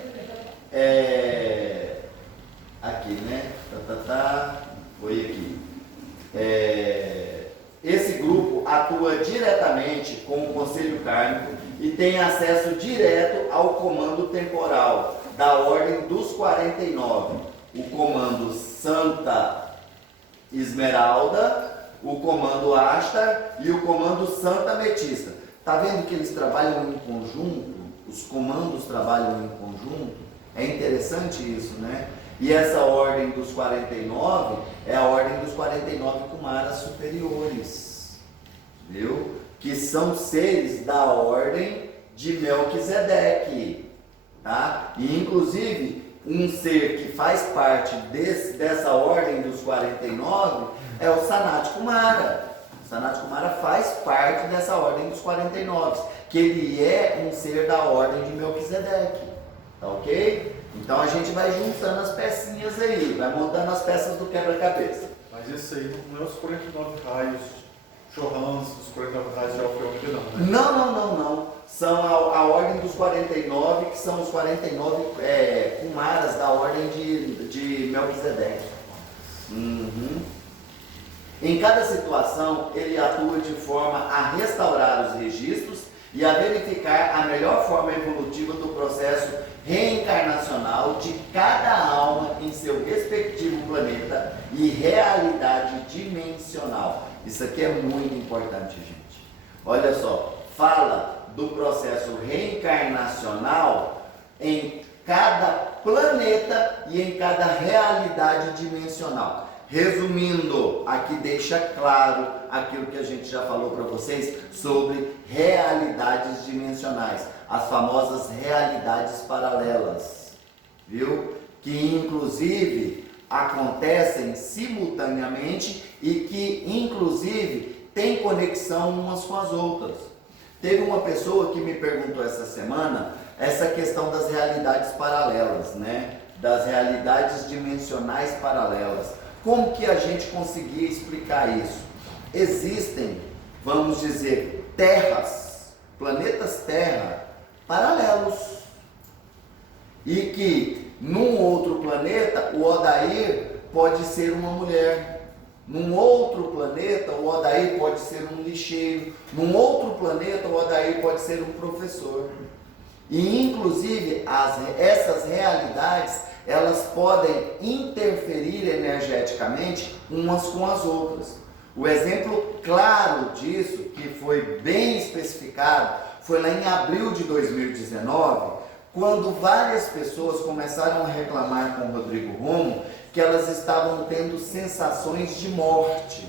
Aqui, né? Foi aqui. Esse grupo atua diretamente com o Conselho Kármico e tem acesso direto ao comando temporal da Ordem dos 49, o comando Santa Esmeralda, o comando Ashtar e o comando Santa Ametista. Tá vendo que eles trabalham em conjunto? Os comandos trabalham em conjunto? É interessante isso, né? E essa ordem dos 49 é a ordem dos 49 Kumaras superiores, viu? Que são seres da ordem de Melquisedeque, tá? E inclusive um ser que faz parte dessa ordem dos 49 é o Sanat Kumara. O Sanat Kumara faz parte dessa ordem dos 49, que ele é um ser da ordem de Melquisedeque, tá ok? Então a gente vai juntando as pecinhas aí, vai montando as peças do quebra-cabeça. Mas esse aí não é os 49 raios Chorrans, os 49 raios de Alfa e Ômega, não, né? Não. São a ordem dos 49, que são os 49 Kumaras da ordem de Melquisedeque. Uhum. Em cada situação, ele atua de forma a restaurar os registros e a verificar a melhor forma evolutiva do processo reencarnacional de cada alma em seu respectivo planeta e realidade dimensional. Isso aqui é muito importante, gente. Olha só, fala do processo reencarnacional em cada planeta e em cada realidade dimensional. Resumindo, aqui deixa claro aquilo que a gente já falou para vocês sobre realidades dimensionais, as famosas realidades paralelas, viu? Que inclusive acontecem simultaneamente e que inclusive têm conexão umas com as outras. Teve uma pessoa que me perguntou essa semana essa questão das realidades paralelas, né? Das realidades dimensionais paralelas. Como que a gente conseguia explicar isso? Existem, vamos dizer, terras, planetas Terra, paralelos. E que num outro planeta, o Odair pode ser uma mulher. Num outro planeta, o Odair pode ser um lixeiro. Num outro planeta, o Odair pode ser um professor. E inclusive essas realidades, elas podem interferir energeticamente umas com as outras. O exemplo claro disso, que foi bem especificado, foi lá em abril de 2019, quando várias pessoas começaram a reclamar com o Rodrigo Romo que elas estavam tendo sensações de morte.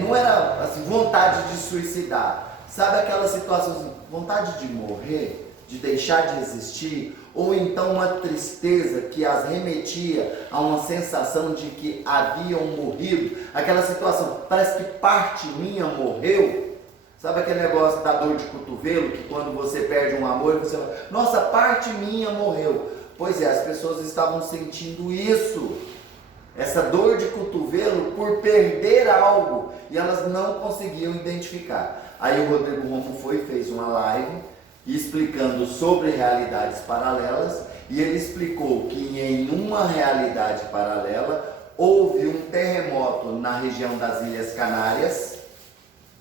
Não era assim, vontade de suicidar, sabe aquela situação assim, vontade de morrer, de deixar de existir, ou então uma tristeza que as remetia a uma sensação de que haviam morrido, aquela situação, parece que parte minha morreu. Sabe aquele negócio da dor de cotovelo, que quando você perde um amor, você fala, nossa, parte minha morreu. Pois é, as pessoas estavam sentindo isso, essa dor de cotovelo por perder algo, e elas não conseguiam identificar. Aí o Rodrigo Romo fez uma live explicando sobre realidades paralelas, e ele explicou que em uma realidade paralela houve um terremoto na região das Ilhas Canárias,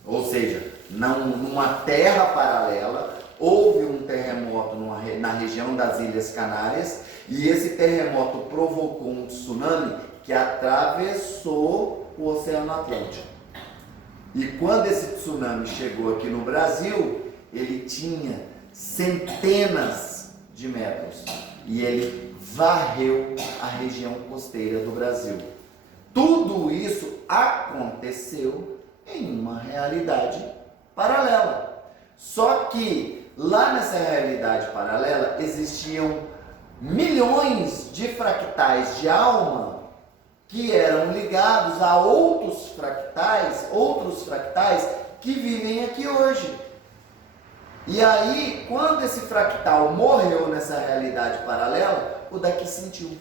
ou seja, numa terra paralela, houve um terremoto na região das Ilhas Canárias, e esse terremoto provocou um tsunami que atravessou o Oceano Atlântico. E quando esse tsunami chegou aqui no Brasil, ele tinha centenas de metros e ele varreu a região costeira do Brasil. Tudo isso aconteceu em uma realidade paralela. Só que lá nessa realidade paralela existiam milhões de fractais de alma que eram ligados a outros fractais que vivem aqui hoje. E aí, quando esse fractal morreu nessa realidade paralela, o daqui sentiu.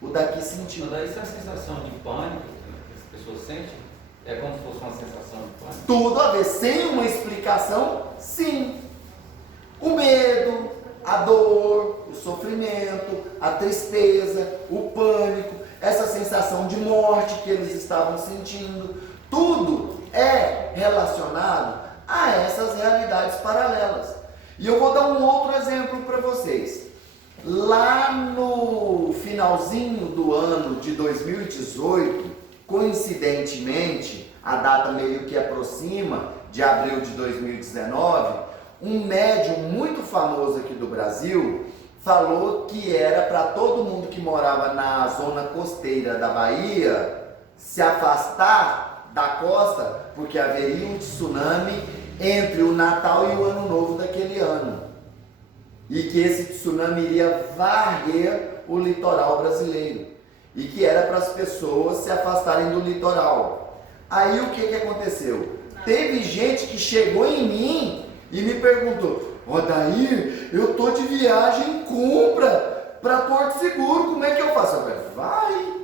O daqui sentiu. Mas isso é a sensação de pânico que as pessoas sentem? É como se fosse uma sensação de pânico? Tudo a ver, sem uma explicação, sim. O medo, a dor, o sofrimento, a tristeza, o pânico, essa sensação de morte que eles estavam sentindo, tudo é relacionado a essas realidades paralelas. E eu vou dar um outro exemplo para vocês. Lá no finalzinho do ano de 2018, coincidentemente, a data meio que aproxima de abril de 2019, um médium muito famoso aqui do Brasil falou que era para todo mundo que morava na zona costeira da Bahia se afastar da costa, porque haveria um tsunami entre o Natal e o Ano Novo daquele ano. E que esse tsunami iria varrer o litoral brasileiro. E que era para as pessoas se afastarem do litoral. Aí o que aconteceu? Teve gente que chegou em mim e me perguntou, Odair, eu tô de viagem, compra para Porto Seguro, como é que eu faço? Eu falei, vai.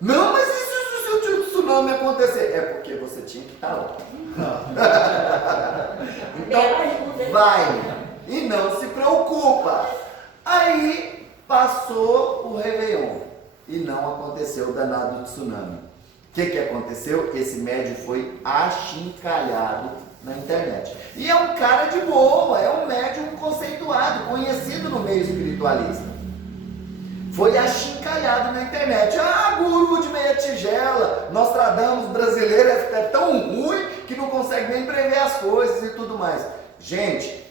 Não, mas e se o tsunami acontecer? É porque você tinha que estar lá. Então, vai. E não se preocupa. Aí passou o Réveillon e não aconteceu o danado tsunami. O que aconteceu? Esse médium foi achincalhado na internet. E é um cara de boa, é um médium conceituado, conhecido no meio espiritualista. Foi achincalhado na internet. Ah, guru de meia tigela, Nostradamus brasileiro é tão ruim que não consegue nem prever as coisas e tudo mais. Gente,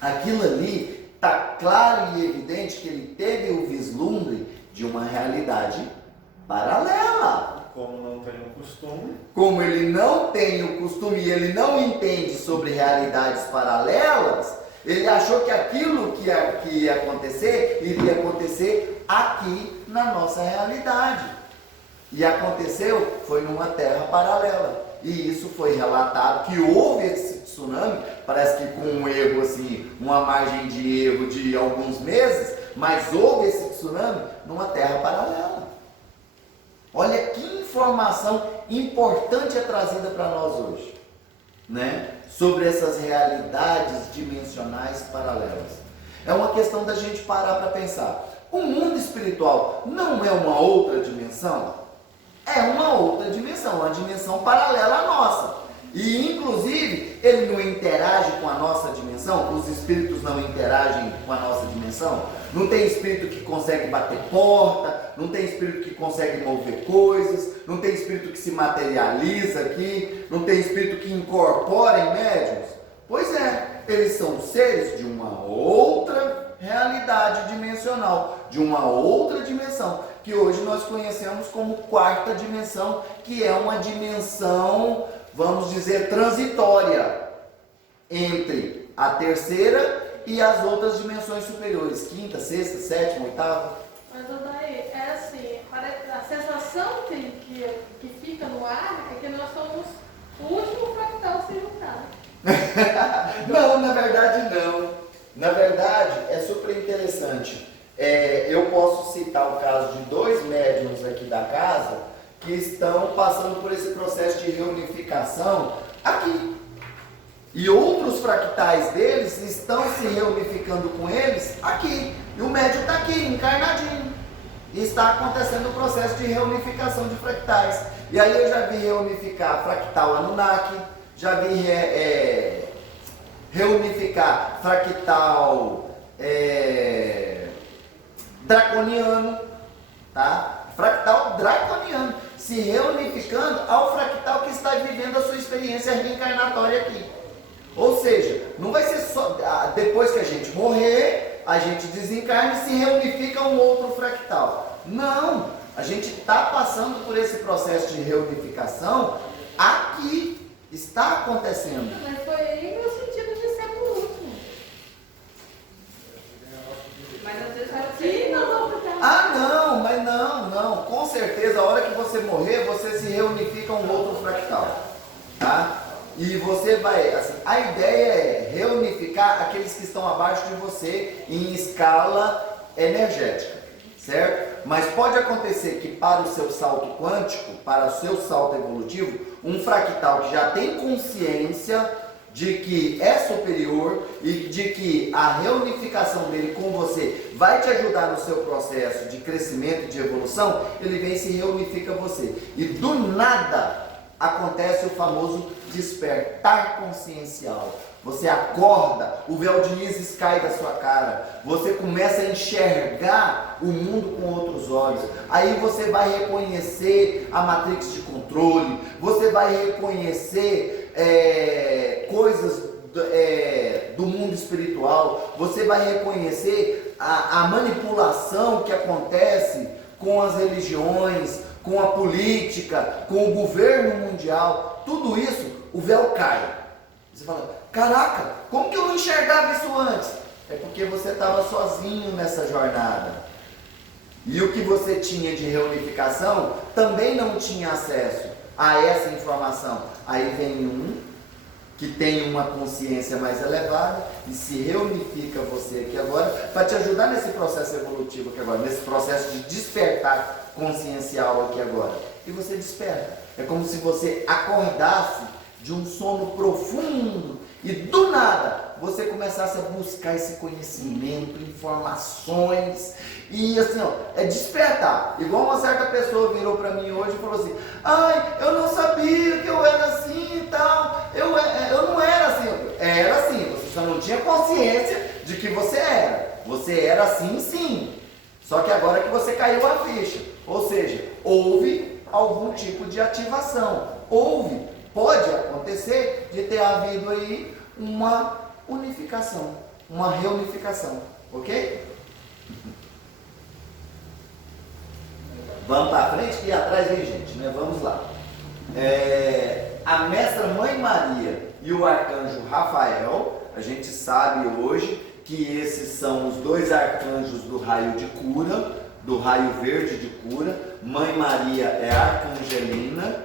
aquilo ali está claro e evidente que ele teve o vislumbre de uma realidade paralela. Como não tem o costume. Como ele não tem o costume e ele não entende sobre realidades paralelas, ele achou que aquilo que ia acontecer, iria acontecer aqui na nossa realidade. E aconteceu, foi numa terra paralela. E isso foi relatado, que houve esse tsunami, parece que com um erro assim, uma margem de erro de alguns meses, mas houve esse tsunami numa terra paralela. Olha que informação importante é trazida para nós hoje, né? Sobre essas realidades dimensionais paralelas. É uma questão da gente parar para pensar. O mundo espiritual não é uma outra dimensão? É uma outra dimensão, uma dimensão paralela à nossa. E inclusive ele não interage com a nossa dimensão, os espíritos não interagem com a nossa dimensão. Não tem espírito que consegue bater porta, não tem espírito que consegue mover coisas, não tem espírito que se materializa aqui, não tem espírito que incorpora em médiuns. Pois é, eles são seres de uma outra realidade dimensional, de uma outra dimensão, que hoje nós conhecemos como quarta dimensão, que é uma dimensão, vamos dizer, transitória entre a terceira e as outras dimensões superiores, quinta, sexta, sétima, oitava. Mas, Odair, é assim, a sensação que fica no ar é que nós somos o último fractal a ser juntado. Não, na verdade não. Na verdade, é super interessante. Eu posso citar o caso de 2 médiuns aqui da casa que estão passando por esse processo de reunificação aqui. E outros fractais deles estão se reunificando com eles aqui. E o médium está aqui, encarnadinho. E está acontecendo o processo de reunificação de fractais. E aí eu já vi reunificar fractal Anunnaki, já vi reunificar fractal draconiano, tá? Fractal draconiano, se reunificando ao fractal que está vivendo a sua experiência reencarnatória aqui. Ou seja, não vai ser só depois que a gente morrer, a gente desencarna e se reunifica um outro fractal. Não, a gente está passando por esse processo de reunificação aqui, está acontecendo. Mas foi aí meu sentido de ser o último. Mas às vezes Aqui nós vamos ficar. Ah, mas não. Com certeza, a hora que você morrer, você se reunifica um outro fractal, tá? E você vai, assim, a ideia é reunificar aqueles que estão abaixo de você em escala energética, certo? Mas pode acontecer que para o seu salto quântico, para o seu salto evolutivo, um fractal que já tem consciência de que é superior e de que a reunificação dele com você vai te ajudar no seu processo de crescimento e de evolução, ele vem e se reunifica você. E do nada acontece o famoso despertar consciencial. Você acorda, o véu de Ísis cai da sua cara, você começa a enxergar o mundo com outros olhos. Aí você vai reconhecer a matrix de controle, você vai reconhecer coisas do mundo espiritual, você vai reconhecer a manipulação que acontece com as religiões, com a política, com o governo mundial. Tudo isso, o véu cai. Você fala, caraca, como que eu não enxergava isso antes? É porque você estava sozinho nessa jornada. E o que você tinha de reunificação também não tinha acesso a essa informação. Aí vem um que tem uma consciência mais elevada e se reunifica você aqui agora para te ajudar nesse processo evolutivo aqui agora, nesse processo de despertar consciencial aqui agora. E você desperta. É como se você acordasse de um sono profundo e do nada você começasse a buscar esse conhecimento, informações e assim, ó, é despertar. Igual uma certa pessoa virou para mim hoje e falou assim, ai, eu não sabia que eu era assim e tal, eu não era assim. Era assim, você só não tinha consciência de que você era assim sim, só que agora que você caiu a ficha, ou seja, houve algum tipo de ativação, pode acontecer de ter havido aí uma unificação, uma reunificação, ok? Vamos para frente e atrás vem gente, né? Vamos lá. A mestra Mãe Maria e o arcanjo Rafael, a gente sabe hoje que esses são os 2 arcanjos do raio de cura, do raio verde de cura. Mãe Maria é a arcangelina,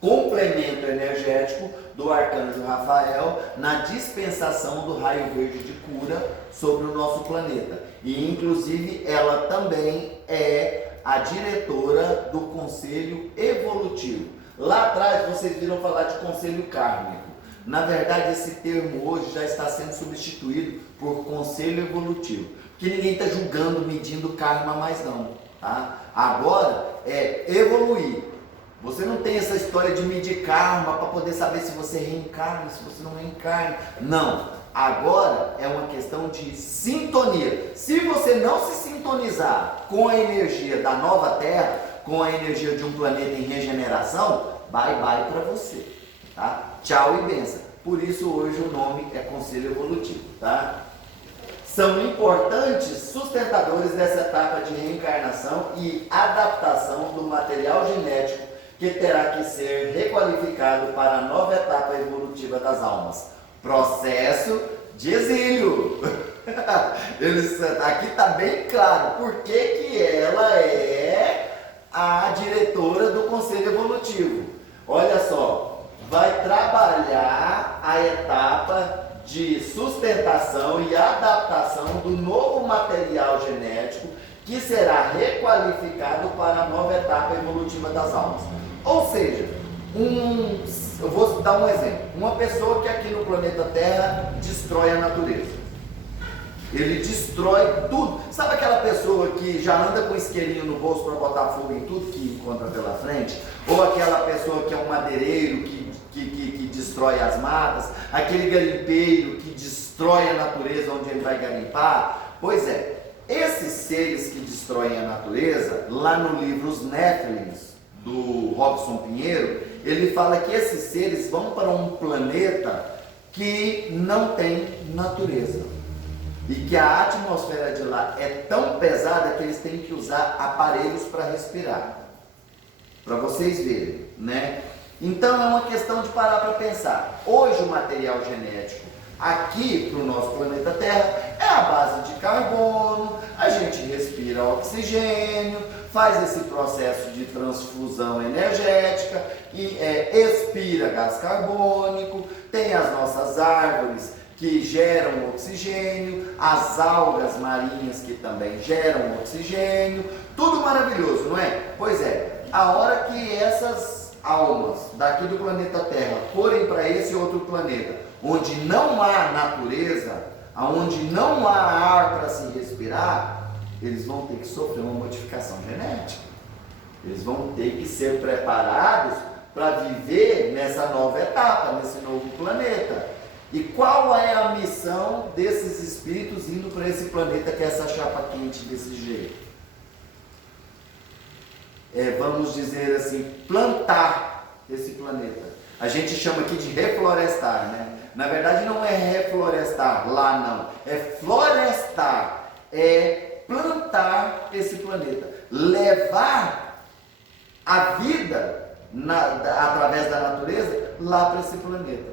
complemento energético do arcanjo Rafael na dispensação do raio verde de cura sobre o nosso planeta. E inclusive ela também é a diretora do Conselho Evolutivo. Lá atrás vocês viram falar de Conselho Kármico. Na verdade esse termo hoje já está sendo substituído por Conselho Evolutivo, porque ninguém está julgando, medindo karma mais não, tá? Agora é evoluir. Você não tem essa história de medir karma para poder saber se você reencarna, se você não reencarna. Não. Agora é uma questão de sintonia. Se você não se sintonizar com a energia da nova Terra, com a energia de um planeta em regeneração, bye bye para você, tá? Tchau e benção. Por isso hoje o nome é Conselho Evolutivo, tá? São importantes sustentadores dessa etapa de reencarnação e adaptação do material genético que terá que ser requalificado para a nova etapa evolutiva das almas. Processo de exílio. Aqui está bem claro por que ela é a diretora do Conselho Evolutivo. Olha só, vai trabalhar a etapa de sustentação e adaptação do novo material genético que será requalificado para a nova etapa evolutiva das almas. Ou seja, eu vou dar um exemplo. Uma pessoa que aqui no planeta Terra destrói a natureza. Ele destrói tudo. Sabe aquela pessoa que já anda com isqueirinho no bolso para botar fogo em tudo que encontra pela frente? Ou aquela pessoa que é um madeireiro que destrói as matas? Aquele garimpeiro que destrói a natureza onde ele vai garimpar? Pois é, esses seres que destroem a natureza, lá no livro Os Néfilins, do Robson Pinheiro, ele fala que esses seres vão para um planeta que não tem natureza e que a atmosfera de lá é tão pesada que eles têm que usar aparelhos para respirar, para vocês verem, né? Então é uma questão de parar para pensar. Hoje o material genético aqui para o nosso planeta Terra é a base de carbono, a gente respira oxigênio, faz esse processo de transfusão energética, e expira gás carbônico, tem as nossas árvores que geram oxigênio, as algas marinhas que também geram oxigênio, tudo maravilhoso, não é? Pois é, a hora que essas almas daqui do planeta Terra forem para esse outro planeta, onde não há natureza, onde não há ar para se respirar, eles vão ter que sofrer uma modificação genética. Eles vão ter que ser preparados para viver nessa nova etapa, nesse novo planeta. E qual é a missão desses espíritos indo para esse planeta que é essa chapa quente desse jeito? Vamos dizer assim, plantar esse planeta. A gente chama aqui de reflorestar, né? Na verdade não é reflorestar lá não, é florestar, é plantar esse planeta, levar a vida através da natureza lá para esse planeta.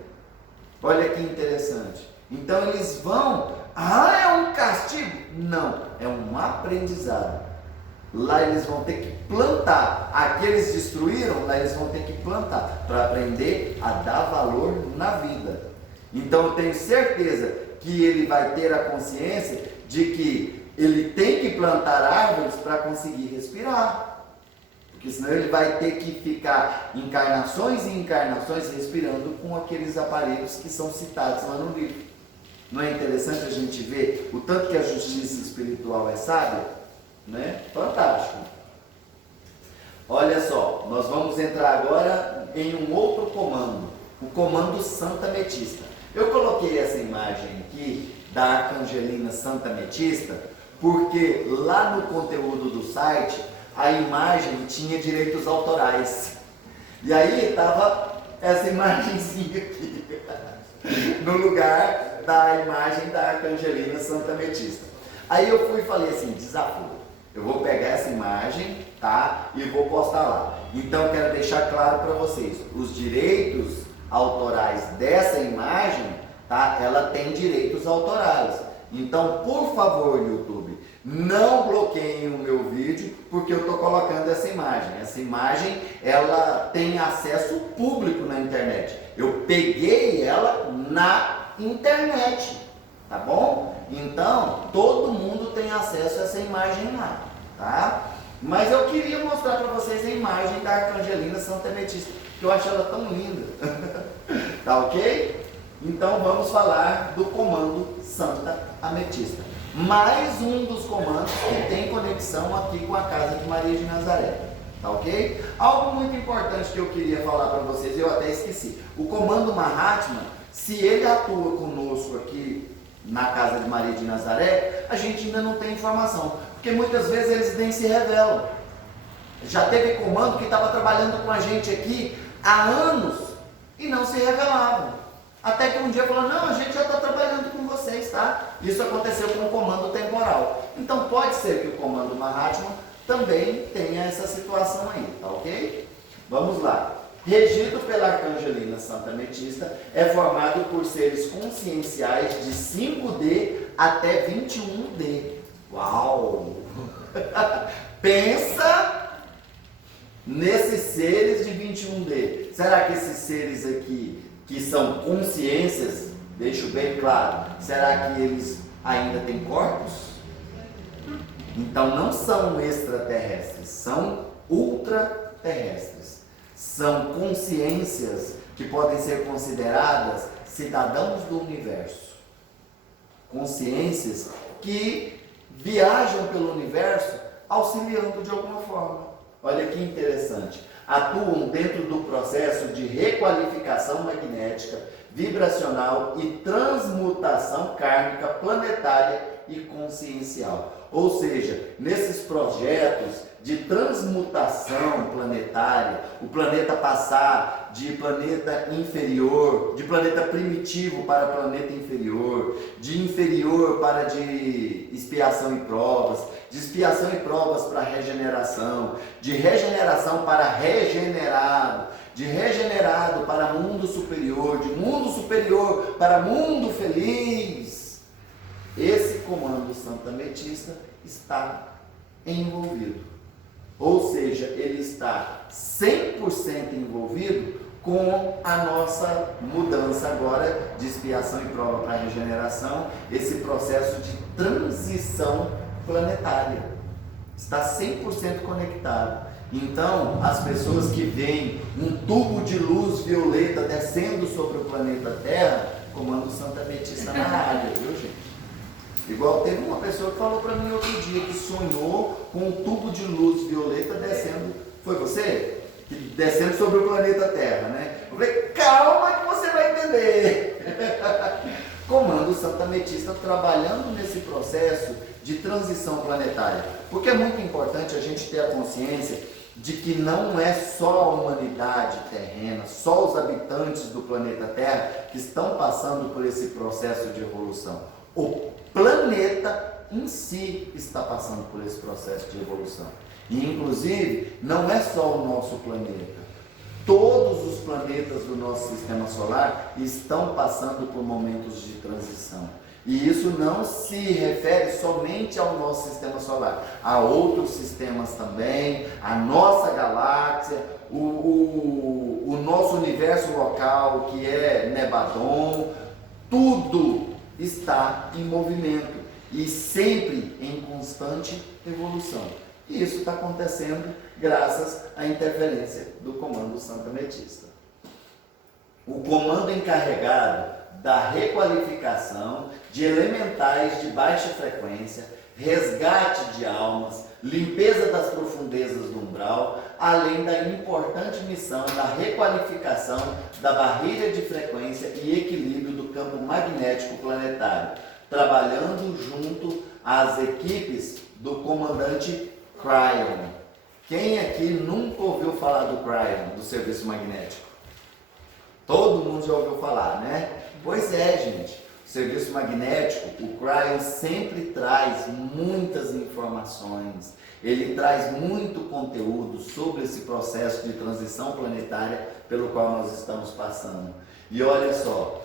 Olha que interessante. Então eles vão, é um castigo? Não, é um aprendizado. Lá eles vão ter que plantar. Aqui eles destruíram, lá eles vão ter que plantar para aprender a dar valor na vida. Então eu tenho certeza que ele vai ter a consciência de que ele tem que plantar árvores para conseguir respirar. Porque senão ele vai ter que ficar encarnações e encarnações respirando com aqueles aparelhos que são citados lá no livro. Não é interessante a gente ver o tanto que a justiça espiritual é sábia? Né? Fantástico. Olha só, nós vamos entrar agora em um outro comando, o comando Santa Ametista. Eu coloquei essa imagem aqui da Arcangelina Santa Ametista porque lá no conteúdo do site a imagem tinha direitos autorais. E aí estava essa imagenzinha aqui no lugar da imagem da Arcangelina Santa Ametista. Aí eu fui e falei assim, desafio, eu vou pegar essa imagem, tá? E vou postar lá. Então quero deixar claro para vocês, os direitos autorais dessa imagem, tá? Ela tem direitos autorais. Então, por favor, YouTube, não bloqueiem o meu vídeo, porque eu estou colocando essa imagem. Essa imagem, ela tem acesso público na internet. Eu peguei ela na internet, tá bom? Então, todo mundo tem acesso a essa imagem lá, tá? Mas eu queria mostrar para vocês a imagem da Arcangelina Santa Ametista, que eu acho ela tão linda. Tá ok? Então vamos falar do comando Santa Ametista. Mais um dos comandos que tem conexão aqui com a casa de Maria de Nazaré. Tá tá ok? Algo muito importante que eu queria falar para vocês, eu até esqueci. O comando Mahatma, se ele atua conosco aqui na casa de Maria de Nazaré, a gente ainda não tem informação, porque muitas vezes eles nem se revelam. Já teve comando que estava trabalhando com a gente aqui há anos e não se revelavam. Até que um dia falou, não, a gente já está trabalhando com vocês, tá? Isso aconteceu com o comando temporal. Então pode ser que o comando Mahatma também tenha essa situação aí, tá ok? Vamos lá. Regido pela Arcangelina Santa Ametista, é formado por seres conscienciais de 5D até 21D. Uau! Pensa nesses seres de 21D. Será que esses seres aqui, que são consciências, deixo bem claro, será que eles ainda têm corpos? Então não são extraterrestres, são ultraterrestres. São consciências que podem ser consideradas cidadãos do universo. Consciências que viajam pelo universo auxiliando de alguma forma. Olha que interessante. Atuam dentro do processo de requalificação magnética, vibracional e transmutação kármica planetária e consciencial. Ou seja, nesses projetos de transmutação planetária, o planeta passar de planeta inferior, de planeta primitivo para planeta inferior, de inferior para de expiação e provas, de expiação e provas para regeneração, de regeneração para regenerado, de regenerado para mundo superior, de mundo superior para mundo feliz. Esse comando Santa Ametista está envolvido. Ou seja, ele está 100% envolvido com a nossa mudança agora de expiação e prova para regeneração, esse processo de transição planetária. Está 100% conectado. Então, as pessoas que veem um tubo de luz violeta descendo sobre o planeta Terra, comando Santa Ametista na área, viu, gente? Igual teve uma pessoa que falou para mim outro dia que sonhou com um tubo de luz violeta descendo. Foi você? Descendo sobre o planeta Terra, né? Eu falei, calma que você vai entender. Comando Santa Ametista trabalhando nesse processo de transição planetária. Porque é muito importante a gente ter a consciência de que não é só a humanidade terrena, só os habitantes do planeta Terra que estão passando por esse processo de evolução. O planeta em si está passando por esse processo de evolução. E, inclusive, não é só o nosso planeta. Todos os planetas do nosso sistema solar estão passando por momentos de transição. E isso não se refere somente ao nosso sistema solar. Há outros sistemas também, a nossa galáxia, o nosso universo local, que é Nebadon, tudo está em movimento e sempre em constante evolução. E isso está acontecendo graças à interferência do comando Santa Ametista. O comando encarregado da requalificação de elementais de baixa frequência, resgate de almas, limpeza das profundezas do umbral, além da importante missão da requalificação da barreira de frequência e equilíbrio do campo magnético planetário, trabalhando junto às equipes do comandante Cryon. Quem aqui nunca ouviu falar do Cryon, do serviço magnético? Todo mundo já ouviu falar, né? Pois é, gente. O serviço magnético, o Cryon sempre traz muitas informações. Ele traz muito conteúdo sobre esse processo de transição planetária pelo qual nós estamos passando. E olha só,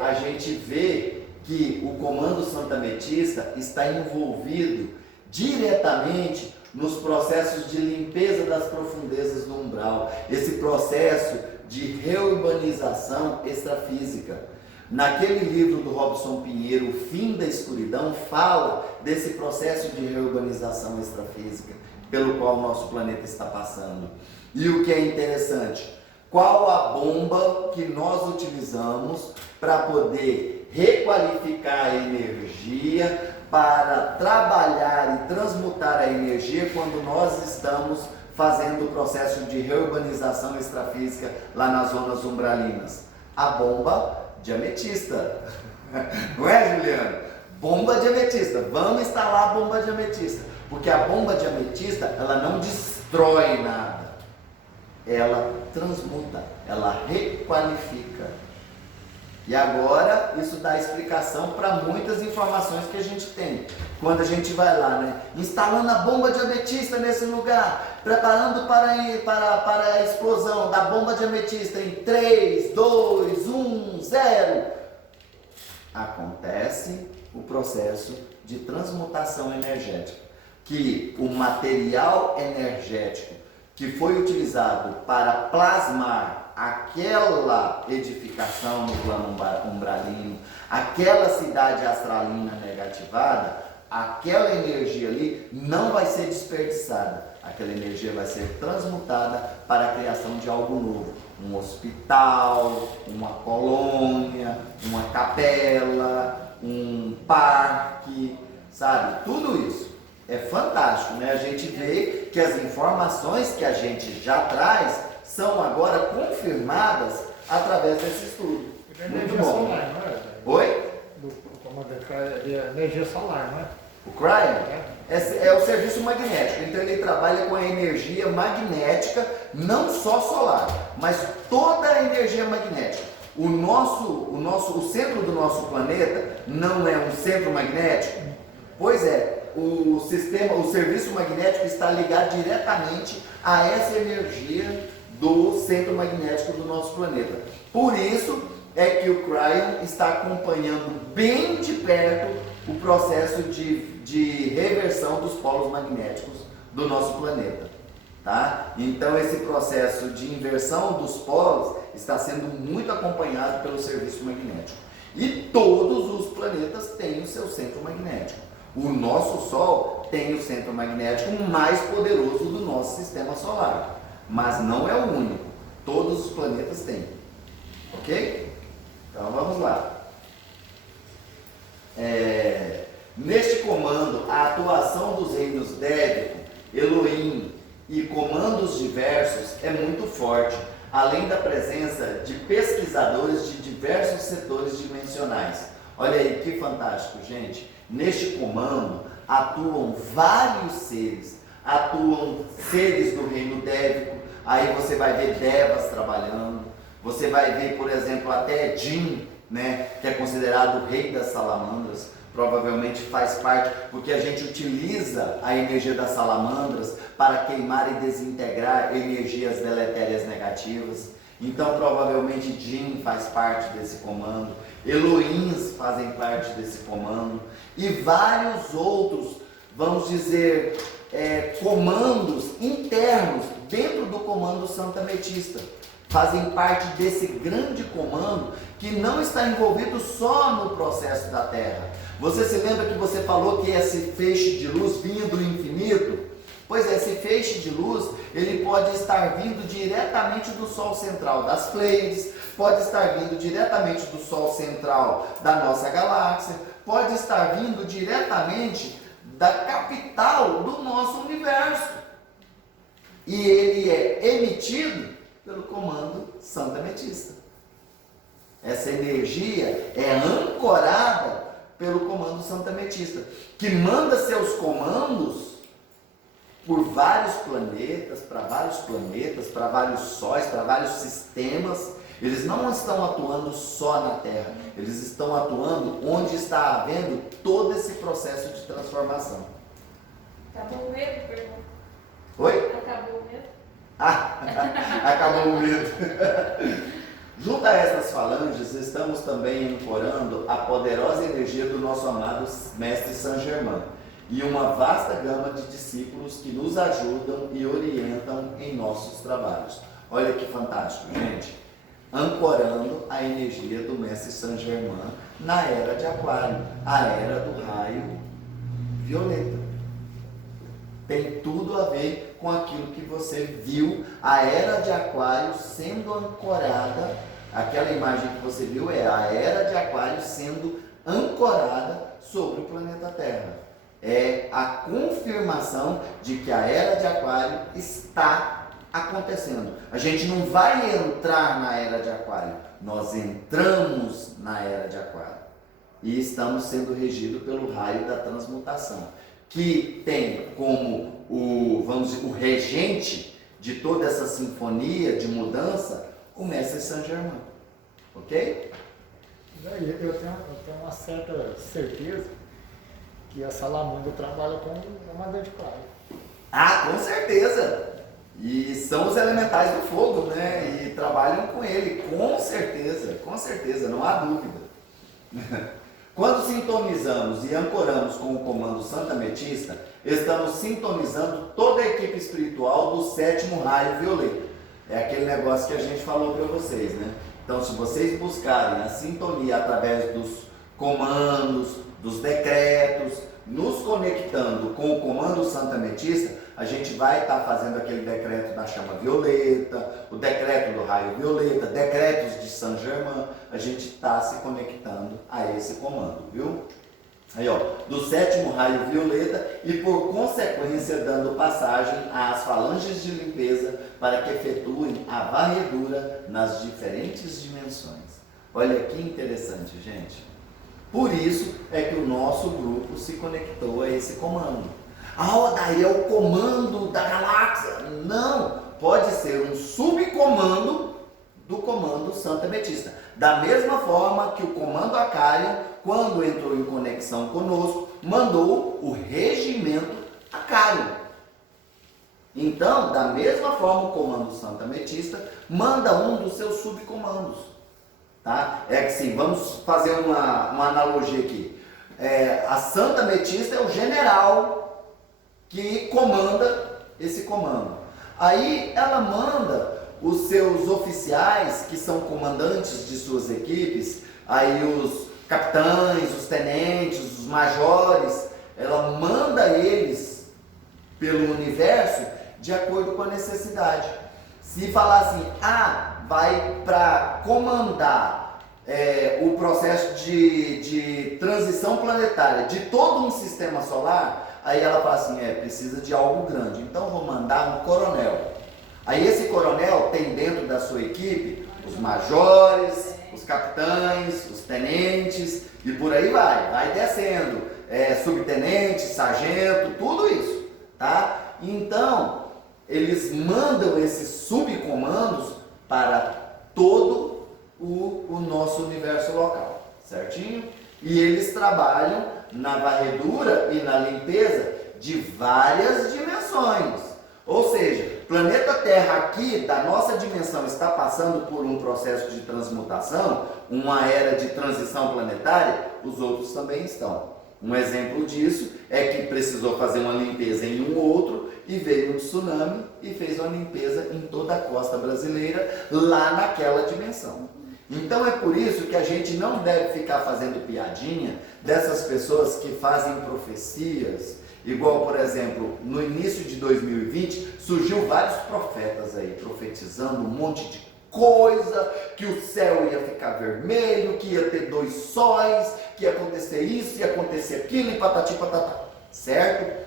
a gente vê que o comando Santa Ametista está envolvido diretamente nos processos de limpeza das profundezas do umbral, esse processo de reurbanização extrafísica. Naquele livro do Robson Pinheiro, O Fim da Escuridão, fala desse processo de reurbanização extrafísica pelo qual o nosso planeta está passando. E o que é interessante, qual a bomba que nós utilizamos para poder requalificar a energia, para trabalhar e transmutar a energia quando nós estamos fazendo o processo de reurbanização extrafísica lá nas zonas umbralinas? A bomba de ametista. Não é, Juliano? Bomba de ametista. Vamos instalar a bomba de ametista. Porque a bomba de ametista, ela não destrói nada. Ela transmuta, ela requalifica. E agora, isso dá explicação para muitas informações que a gente tem. Quando a gente vai lá, né? Instalando a bomba de ametista nesse lugar, preparando para a explosão da bomba de ametista em 3, 2, 1, 0. Acontece o processo de transmutação energética. Que o material energético que foi utilizado para plasmar aquela edificação no plano umbralino, aquela cidade astralina negativada, aquela energia ali não vai ser desperdiçada. Aquela energia vai ser transmutada para a criação de algo novo. Um hospital, uma colônia, uma capela, um parque, sabe? Tudo isso. É fantástico, né? A gente vê que as informações que a gente já traz são agora confirmadas através desse estudo. É Muito energia bom. solar, não é? Oi? Do comandante é energia solar, não é? O Cryon é o serviço magnético, então ele trabalha com a energia magnética, não só solar, mas toda a energia magnética. O centro do nosso planeta não é um centro magnético? Pois é. O serviço magnético está ligado diretamente a essa energia do centro magnético do nosso planeta. Por isso é que o Cryon está acompanhando bem de perto o processo de reversão dos polos magnéticos do nosso planeta. Tá? Então esse processo de inversão dos polos está sendo muito acompanhado pelo serviço magnético. E todos os planetas têm o seu centro magnético. O nosso Sol tem o centro magnético mais poderoso do nosso sistema solar, mas não é o único. Todos os planetas têm. Ok? Então vamos lá. Neste comando, a atuação dos reinos Dévico, Elohim e comandos diversos é muito forte, além da presença de pesquisadores de diversos setores dimensionais. Olha aí que fantástico, gente. Neste comando atuam vários seres, atuam seres do reino Dévico, aí você vai ver Devas trabalhando, você vai ver, por exemplo, até Jin, né, que é considerado o rei das salamandras, provavelmente faz parte, porque a gente utiliza a energia das salamandras para queimar e desintegrar energias deletérias negativas. Então provavelmente Jin faz parte desse comando, Elohims fazem parte desse comando e vários outros, vamos dizer, comandos internos dentro do comando Santo Ametista. Fazem parte desse grande comando que não está envolvido só no processo da Terra. Você se lembra que você falou que esse feixe de luz vinha do infinito? Pois é, esse feixe de luz, ele pode estar vindo diretamente do Sol central das Pleiades, pode estar vindo diretamente do Sol central da nossa galáxia, pode estar vindo diretamente da capital do nosso universo. E ele é emitido pelo comando Santo Ametista. Essa energia é ancorada pelo comando Santo Ametista, que manda seus comandos por vários planetas, para vários sóis, para vários sistemas. Eles não estão atuando só na Terra, eles estão atuando onde está havendo todo esse processo de transformação. Acabou o medo, pergunta. Oi? Acabou o medo? Acabou o medo. Junto a essas falanges, estamos também ancorando a poderosa energia do nosso amado Mestre Saint Germain e uma vasta gama de discípulos que nos ajudam e orientam em nossos trabalhos. Olha que fantástico, gente. Ancorando a energia do Mestre Saint Germain na era de Aquário, a era do raio violeta. Tem tudo a ver com aquilo que você viu, a era de Aquário sendo ancorada, aquela imagem que você viu é a era de Aquário sendo ancorada sobre o planeta Terra. É a confirmação de que a era de Aquário está acontecendo. A gente não vai entrar na era de Aquário, nós entramos na era de Aquário. E estamos sendo regidos pelo raio da transmutação, que tem como o regente de toda essa sinfonia de mudança o Mestre Saint Germain. Ok? Eu tenho uma certa certeza que a salamandra trabalha com o comandante Claro. Ah, com certeza! E são os elementais do fogo, né? E trabalham com ele, com certeza, não há dúvida. Quando sintonizamos e ancoramos com o comando Santa Ametista, estamos sintonizando toda a equipe espiritual do 7º raio violeta. É aquele negócio que a gente falou para vocês, né? Então, se vocês buscarem a sintonia através dos comandos, dos decretos, nos conectando com o comando Santa Ametista, a gente vai estar fazendo aquele decreto da chama violeta, o decreto do raio violeta, decretos de Saint Germain, a gente está se conectando a esse comando, viu? Aí, ó, do 7º raio violeta e por consequência dando passagem às falanges de limpeza para que efetuem a varredura nas diferentes dimensões. Olha que interessante, gente. Por isso é que o nosso grupo se conectou a esse comando. Ah, daí é o comando da galáxia. Não, pode ser um subcomando do comando Santa Ametista. Da mesma forma que o comando Acário, quando entrou em conexão conosco, mandou o regimento Acário. Então, da mesma forma, o comando Santa Ametista manda um dos seus subcomandos. Tá? É que sim, vamos fazer uma analogia aqui. A Santa Ametista é o general que comanda esse comando. Aí ela manda os seus oficiais, que são comandantes de suas equipes, aí os capitães, os tenentes, os majores, ela manda eles pelo universo de acordo com a necessidade. Se falar assim, vai para comandar o processo de transição planetária de todo um sistema solar, aí ela fala assim, precisa de algo grande, então vou mandar um coronel. Aí esse coronel tem dentro da sua equipe os majores, os capitães, os tenentes e por aí vai descendo, subtenente, sargento, tudo isso, tá? Então, eles mandam esses subcomandos para todo o nosso universo local, certinho? E eles trabalham na varredura e na limpeza de várias dimensões. Ou seja, planeta Terra aqui, da nossa dimensão, está passando por um processo de transmutação, uma era de transição planetária, os outros também estão. Um exemplo disso é que precisou fazer uma limpeza em um outro e veio um tsunami e fez uma limpeza em toda a costa brasileira, lá naquela dimensão. Então é por isso que a gente não deve ficar fazendo piadinha dessas pessoas que fazem profecias, igual, por exemplo, no início de 2020, surgiu vários profetas aí, profetizando um monte de coisa, que o céu ia ficar vermelho, que ia ter 2 sóis, que ia acontecer isso, ia acontecer aquilo, e patati patatá, certo?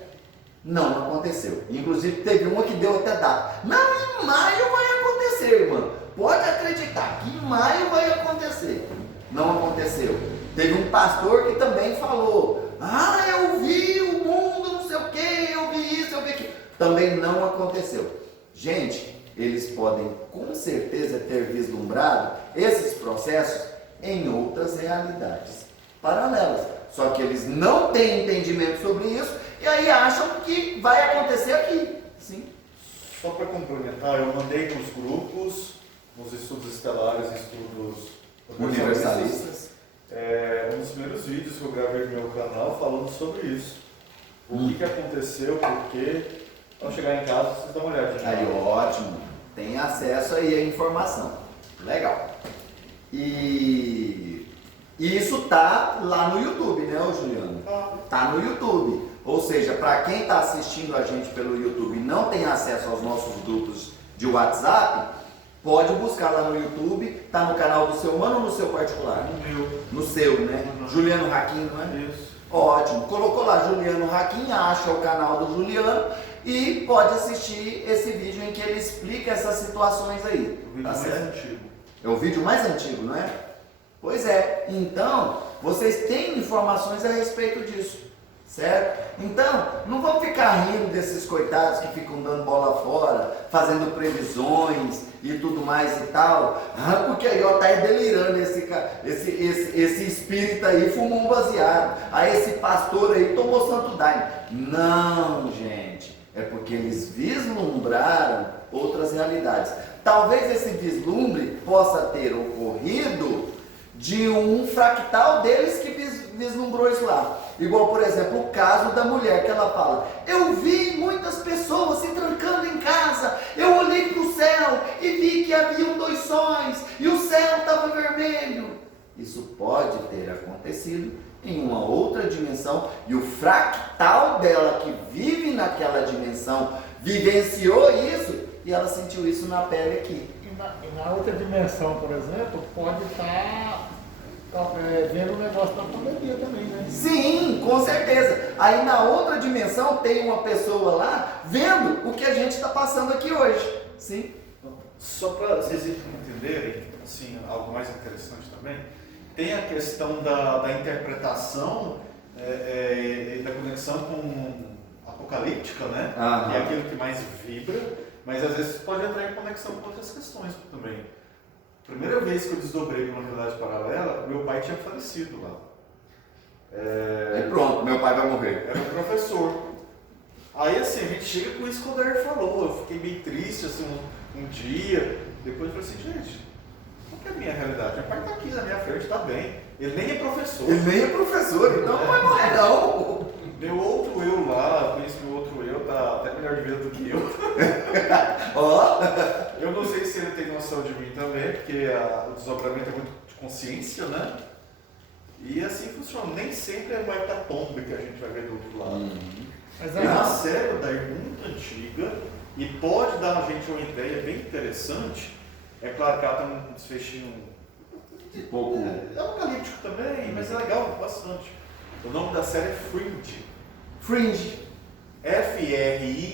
Não aconteceu. Inclusive teve uma que deu até data. Não, em maio vai acontecer, irmã. Pode acreditar que em maio vai acontecer. Não aconteceu. Teve um pastor que também falou, eu vi o mundo, não sei o que, eu vi isso, eu vi aquilo. Também não aconteceu. Gente, eles podem com certeza ter vislumbrado esses processos em outras realidades paralelas. Só que eles não têm entendimento sobre isso e aí acham que vai acontecer aqui. Sim. Só para complementar, eu mandei nos grupos, nos estudos estelares, estudos Universalistas. Um dos primeiros vídeos que eu gravei no meu canal falando sobre isso. O que aconteceu, por quê. Ao chegar em casa, vocês dão uma olhadinha. Aí, ótimo. Tem acesso aí à informação. Legal. E isso tá lá no YouTube, né, Juliano? Tá no YouTube. Ou seja, para quem está assistindo a gente pelo YouTube e não tem acesso aos nossos grupos de WhatsApp, pode buscar lá no YouTube, tá no canal do seu humano ou no seu particular? No meu. No seu, né? Uhum. Juliano Raquinho, não é? Isso. Ótimo. Colocou lá Juliano Hakim, acha o canal do Juliano e pode assistir esse vídeo em que ele explica essas situações aí. O vídeo Tá mais certo? antigo. É o vídeo mais antigo, não é? Pois é. Então, vocês têm informações a respeito disso, certo? Então, não vamos ficar rindo desses coitados que ficam dando bola fora, fazendo previsões e tudo mais e tal. Ah, porque aí ó, tá delirando esse espírita aí, fumou um baseado. Aí esse pastor aí tomou santo daime. Não, gente. É porque eles vislumbraram outras realidades. Talvez esse vislumbre possa ter ocorrido de um fractal deles que vislumbrou isso lá. Igual, por exemplo, o caso da mulher que ela fala: eu vi muitas pessoas se trancando em casa, eu olhei para o céu e vi que haviam 2 sóis e o céu estava vermelho. Isso pode ter acontecido em uma outra dimensão e o fractal dela que vive naquela dimensão vivenciou isso e ela sentiu isso na pele aqui. E na outra dimensão, por exemplo, pode estar vendo o negócio da pandemia também, né? Sim, com certeza. Aí na outra dimensão tem uma pessoa lá vendo o que a gente está passando aqui hoje. Sim. Só para vocês entenderem, assim, algo mais interessante também, tem a questão da interpretação e da conexão com apocalíptica, né? Aham. Que é aquilo que mais vibra, mas às vezes pode entrar em conexão com outras questões também. Primeira vez que eu desdobrei para uma realidade paralela, meu pai tinha falecido lá. E pronto, meu pai vai morrer. Era um professor. Aí assim, a gente chega com isso que o Dair falou, eu fiquei meio triste assim um dia, depois eu falei assim, gente, qual que é a minha realidade? Meu pai está aqui na minha frente, está bem. Ele nem é professor. Ele nem é professor, então não vai morrer não. Meu outro eu lá, conheço meu outro eu, tá até melhor de vida do que eu. Ó. Eu não sei se ele tem noção de mim também, porque o desdobramento é muito de consciência, né? E assim funciona. Nem sempre é uma hecatombe que a gente vai ver do outro lado. Mas É uma série daí muito antiga e pode dar a gente uma ideia bem interessante. É claro que ela tem um desfechinho Um pouco. é apocalíptico também, mas é legal bastante. O nome da série é Fringe. Fringe.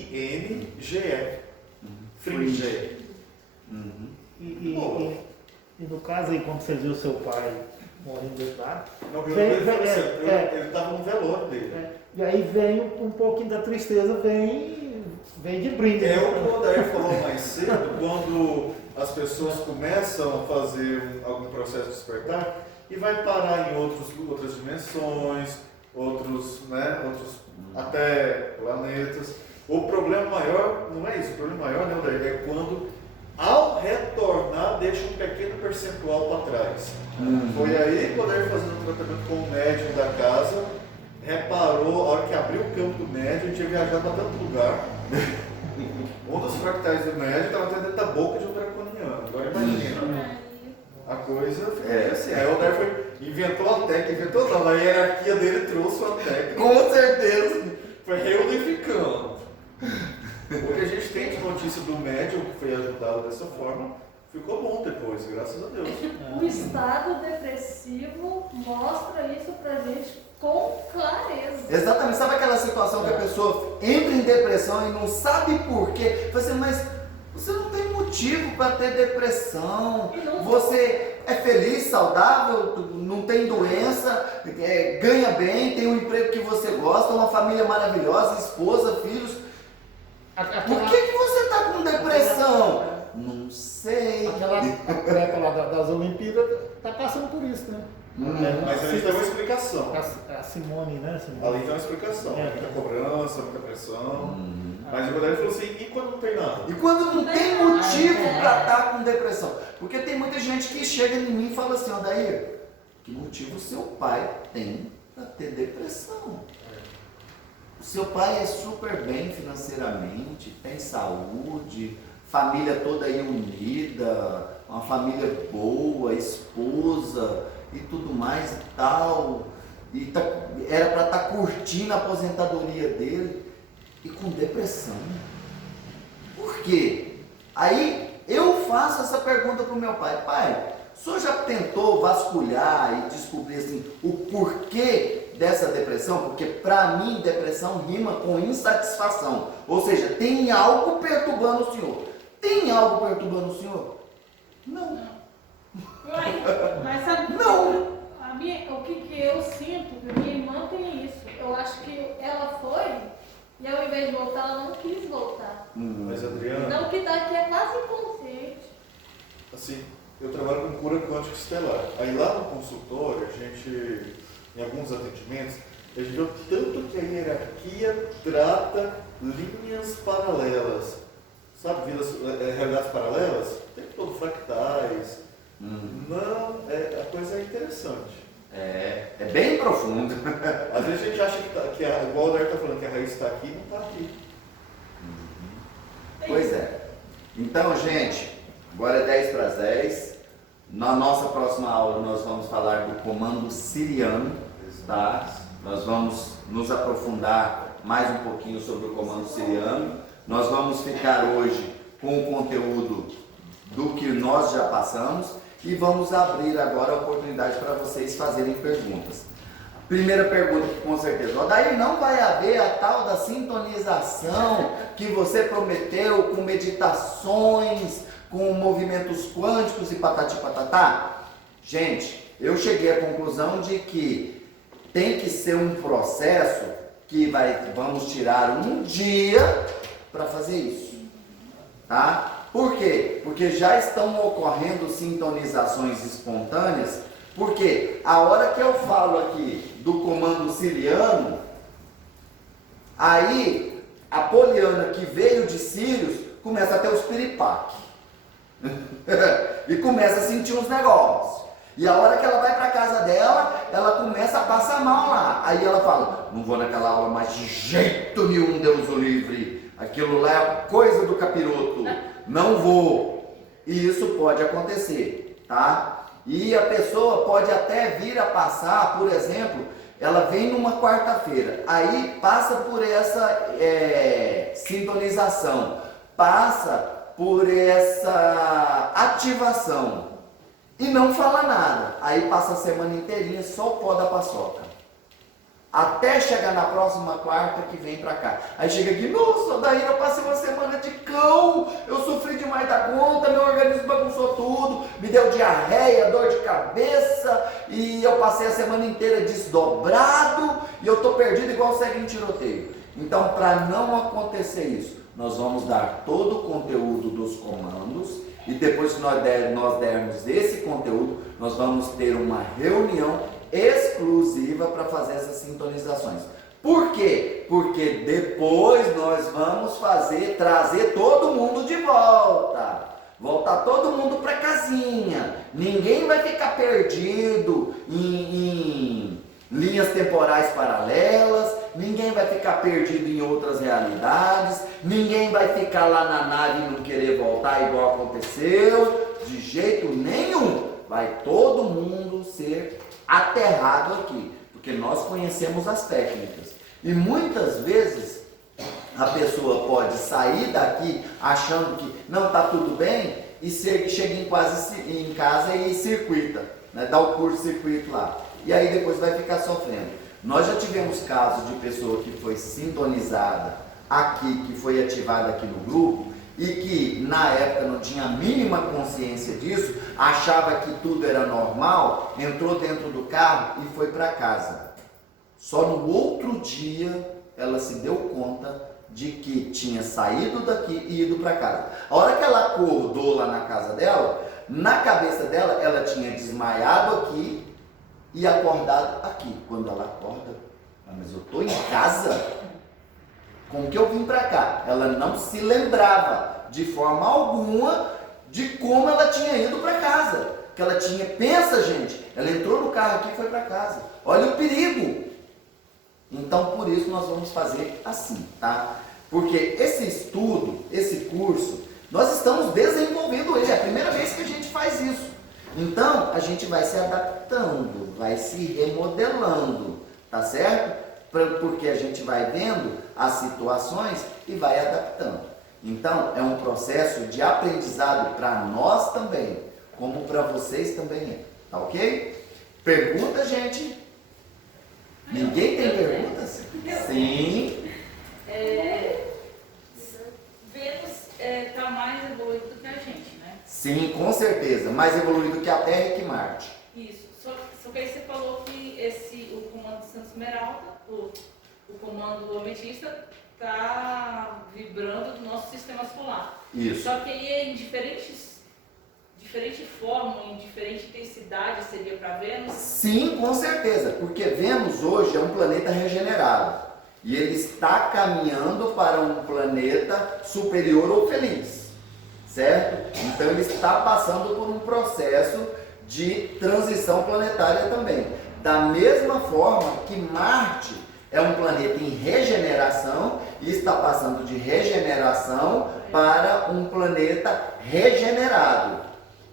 F-R-I-N-G-E. Fringe. E no caso aí, quando você viu seu pai morrendo de idade, Não, Vem- ele estava no velório dele. e aí vem um pouquinho da tristeza, vem de brinde. É né? o que o Odair falou mais cedo, quando as pessoas começam a fazer algum processo de despertar e vai parar em outras dimensões, outros até planetas. O problema maior não é isso, o problema maior, né, Odair, é quando ao retornar deixa um pequeno percentual para trás. Foi aí que o Odair, fazendo um tratamento com o médico da casa, reparou, a hora que abriu o campo do médico, a gente ia viajar para tanto lugar. Um dos fractais do médico estava até dentro da boca de um draconiano. Agora imagina. A coisa fica assim. Aí o Odair inventou a técnica, a hierarquia dele trouxe uma técnica. Com certeza. Foi reunificando. O que a gente tem de notícia do médium que foi ajudado dessa forma, ficou bom depois, graças a Deus. O estado depressivo mostra isso pra gente com clareza. Exatamente, sabe aquela situação que a pessoa entra em depressão e não sabe por quê? Você, mas você não tem motivo para ter depressão. Você é feliz, saudável, não tem doença, ganha bem, tem um emprego que você gosta, uma família maravilhosa, esposa, filhos. Por que você está com depressão? Não sei. Aquela atleta lá das Olimpíadas tá passando por isso, né? Mas ali tem uma explicação. A Simone, né? Ali tem uma explicação. Muita cobrança, muita pressão. Mas o Odair falou assim, e quando não tem nada? E quando não tem motivo para estar com depressão? Porque tem muita gente que chega em mim e fala assim, Odair, que motivo o seu pai tem para ter depressão? O seu pai é super bem financeiramente, tem saúde, família toda aí unida, uma família boa, esposa e tudo mais e tal. E era para estar curtindo a aposentadoria dele e com depressão. Por quê? Aí eu faço essa pergunta para o meu pai. Pai, O senhor já tentou vasculhar e descobrir assim, o porquê dessa depressão? Porque para mim depressão rima com insatisfação. Ou seja, tem algo perturbando o senhor. Tem algo perturbando o senhor? Não. Mas sabe Não. o que eu sinto? Que minha irmã tem isso. Eu acho que ela foi e ao invés de voltar, ela não quis voltar. Mas, Adriana, Então o que está aqui é quase inconsciente. assim, eu trabalho com cura quântica estelar. Aí lá no consultório, a gente, em alguns atendimentos, a gente vê o tanto que a hierarquia trata linhas paralelas. Sabe, realidades paralelas? O tempo todo fractais. Não, a coisa é interessante. É bem profundo. Às vezes a gente acha igual o Léo está falando, que a raiz está aqui e não está aqui. Pois é. Então, gente, agora é 10 para as 10. Na nossa próxima aula nós vamos falar do comando siriano, tá? Nós vamos nos aprofundar mais um pouquinho sobre o comando siriano. Nós vamos ficar hoje com o conteúdo do que nós já passamos e vamos abrir agora a oportunidade para vocês fazerem perguntas. Primeira pergunta, com certeza. Daí não vai haver a tal da sintonização que você prometeu com meditações, com movimentos quânticos e patati patatá? Gente, eu cheguei à conclusão de que tem que ser um processo que vamos tirar um dia para fazer isso, tá? Por quê? Porque já estão ocorrendo sintonizações espontâneas, porque a hora que eu falo aqui do comando siriano, aí a Poliana que veio de Sírios começa a ter os piripaque e começa a sentir uns negócios. E a hora que ela vai para casa dela, ela começa a passar mal lá. Aí ela fala, não vou naquela aula mais de jeito nenhum, Deus o livre. Aquilo lá é coisa do capiroto. Não vou. E isso pode acontecer, tá? E a pessoa pode até vir a passar, por exemplo, ela vem numa quarta-feira, aí passa por essa sintonização, passa por essa ativação e não fala nada. Aí passa a semana inteirinha só o pó da paçoca. Até chegar na próxima quarta que vem pra cá. Aí chega aqui, nossa, daí eu passei uma semana de cão, eu sofri demais da conta, meu organismo bagunçou tudo, me deu diarreia, dor de cabeça, e eu passei a semana inteira desdobrado, e eu tô perdido igual segue em tiroteio. Então, para não acontecer isso, nós vamos dar todo o conteúdo dos comandos, e depois que nós dermos esse conteúdo, nós vamos ter uma reunião exclusiva para fazer essas sintonizações. Por quê? Porque depois nós vamos trazer todo mundo de volta. Voltar todo mundo para casinha. Ninguém vai ficar perdido em linhas temporais paralelas, ninguém vai ficar perdido em outras realidades, ninguém vai ficar lá na nave e não querer voltar igual aconteceu, de jeito nenhum. Vai todo mundo ser aterrado aqui, porque nós conhecemos as técnicas. E muitas vezes a pessoa pode sair daqui achando que não está tudo bem e chega em casa e circuita, né? Dá o curto-circuito lá. E aí depois vai ficar sofrendo. Nós já tivemos casos de pessoa que foi sintonizada aqui, que foi ativada aqui no grupo, e que na época não tinha a mínima consciência disso, achava que tudo era normal, entrou dentro do carro e foi para casa. Só no outro dia ela se deu conta de que tinha saído daqui e ido para casa. A hora que ela acordou lá na casa dela, na cabeça dela, ela tinha desmaiado aqui e acordado aqui. Quando ela acorda, mas eu estou em casa? Como que eu vim para cá? Ela não se lembrava de forma alguma de como ela tinha ido para casa. Que ela tinha, pensa gente, ela entrou no carro aqui e foi para casa. Olha o perigo. Então por isso nós vamos fazer assim, tá? Porque esse estudo, esse curso, nós estamos desenvolvendo ele, é a primeira vez que a gente faz isso. Então a gente vai se adaptando, vai se remodelando, tá certo? Porque a gente vai vendo as situações e vai adaptando. Então, é um processo de aprendizado para nós também. como para vocês também é. Tá ok? Pergunta, gente? Ninguém tem perguntas? Sim. Vênus está mais evoluído do que a gente, né? Sim, com certeza. Mais evoluído que a Terra e que Marte. Isso. Só que aí você falou que o comando de Santo Esmeralda, o comando ametista, está vibrando do nosso sistema solar. Isso. Só que aí é em diferente forma, em diferente intensidade seria para Vênus? Sim, com certeza. Porque Vênus hoje é um planeta regenerado. E ele está caminhando para um planeta superior ou feliz. Certo? Então ele está passando por um processo de transição planetária também. Da mesma forma que Marte é um planeta em regeneração e está passando de regeneração para um planeta regenerado.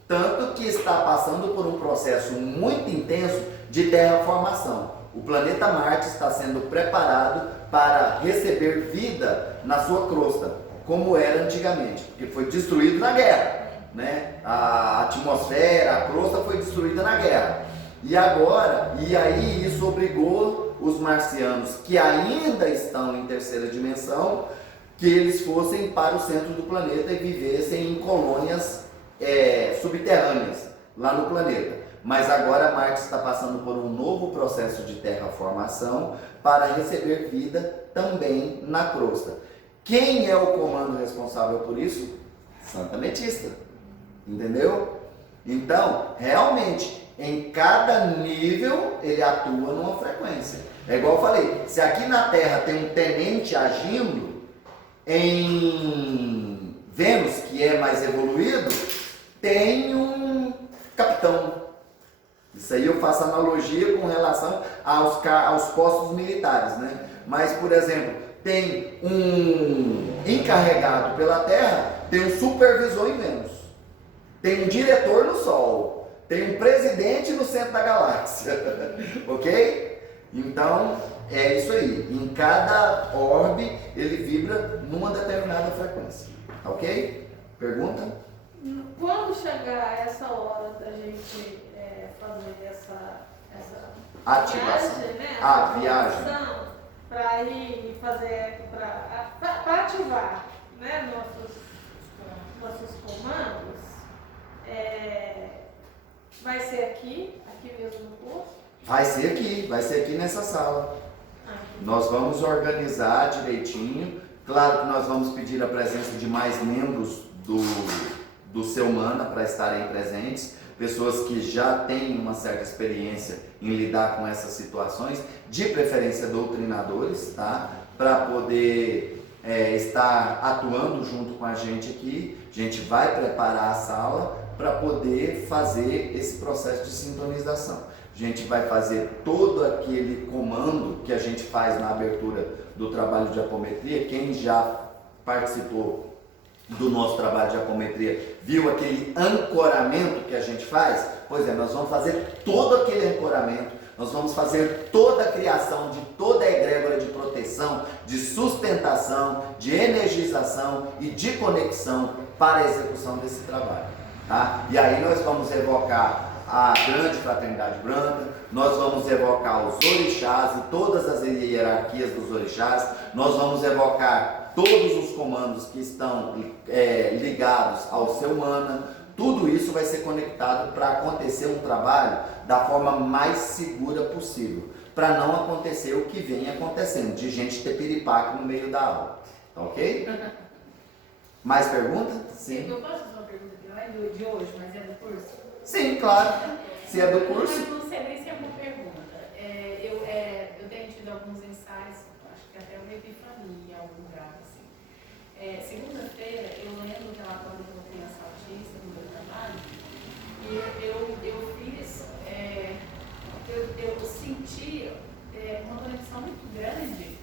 Tanto que está passando por um processo muito intenso de terraformação. O planeta Marte está sendo preparado para receber vida na sua crosta, como era antigamente, porque foi destruído na guerra, né? A atmosfera, a crosta foi destruída na guerra. E aí isso obrigou os marcianos que ainda estão em terceira dimensão, que eles fossem para o centro do planeta e vivessem em colônias subterrâneas lá no planeta. Mas agora Marte está passando por um novo processo de terraformação para receber vida também na crosta. Quem é o comando responsável por isso? Santo Ametista. Entendeu? Então, realmente, em cada nível ele atua numa frequência. É igual eu falei, se aqui na Terra tem um tenente agindo, em Vênus, que é mais evoluído, tem um capitão. Isso aí eu faço analogia com relação aos postos militares, né? Mas, por exemplo, tem um encarregado pela Terra, tem um supervisor em Vênus, tem um diretor no Sol, tem um presidente no centro da galáxia, ok? Então, é isso aí. Em cada orbe, ele vibra numa determinada frequência, ok? Pergunta? Quando chegar essa hora da gente fazer essa Ativação. viagem, né? Viagem. Para ir fazer, para ativar, né, nossos comandos, vai ser aqui mesmo no curso? Vai ser aqui nessa sala. Nós vamos organizar direitinho. Claro que nós vamos pedir a presença de mais membros do Seu Mana para estarem presentes, pessoas que já têm uma certa experiência em lidar com essas situações, de preferência doutrinadores, tá? Para poder estar atuando junto com a gente aqui. A gente vai preparar a sala para poder fazer esse processo de sintonização. A gente vai fazer todo aquele comando que a gente faz na abertura do trabalho de apometria. Quem já participou do nosso trabalho de apometria viu aquele ancoramento que a gente faz? Pois é, nós vamos fazer todo aquele ancoramento, nós vamos fazer toda a criação de toda a egrégora de proteção, de sustentação, de energização e de conexão para a execução desse trabalho, tá? E aí nós vamos evocar a grande fraternidade branca, nós vamos evocar os orixás e todas as hierarquias dos orixás, nós vamos evocar todos os comandos que estão ligados ao Seu Mana. Tudo isso vai ser conectado para acontecer um trabalho da forma mais segura possível, para não acontecer o que vem acontecendo, de gente ter piripaque no meio da aula, tá ok? Mais pergunta? Sim. Eu posso fazer uma pergunta que não é de hoje, mas é do curso? Sim, claro. Se é do curso. Mas não sei nem se é uma pergunta. Eu tenho tido alguns ensaios, acho que até uma epifania em algum grau, assim. Segunda-feira, eu lendo o relatório da criança autista no meu trabalho, e eu fiz, eu senti uma conexão muito grande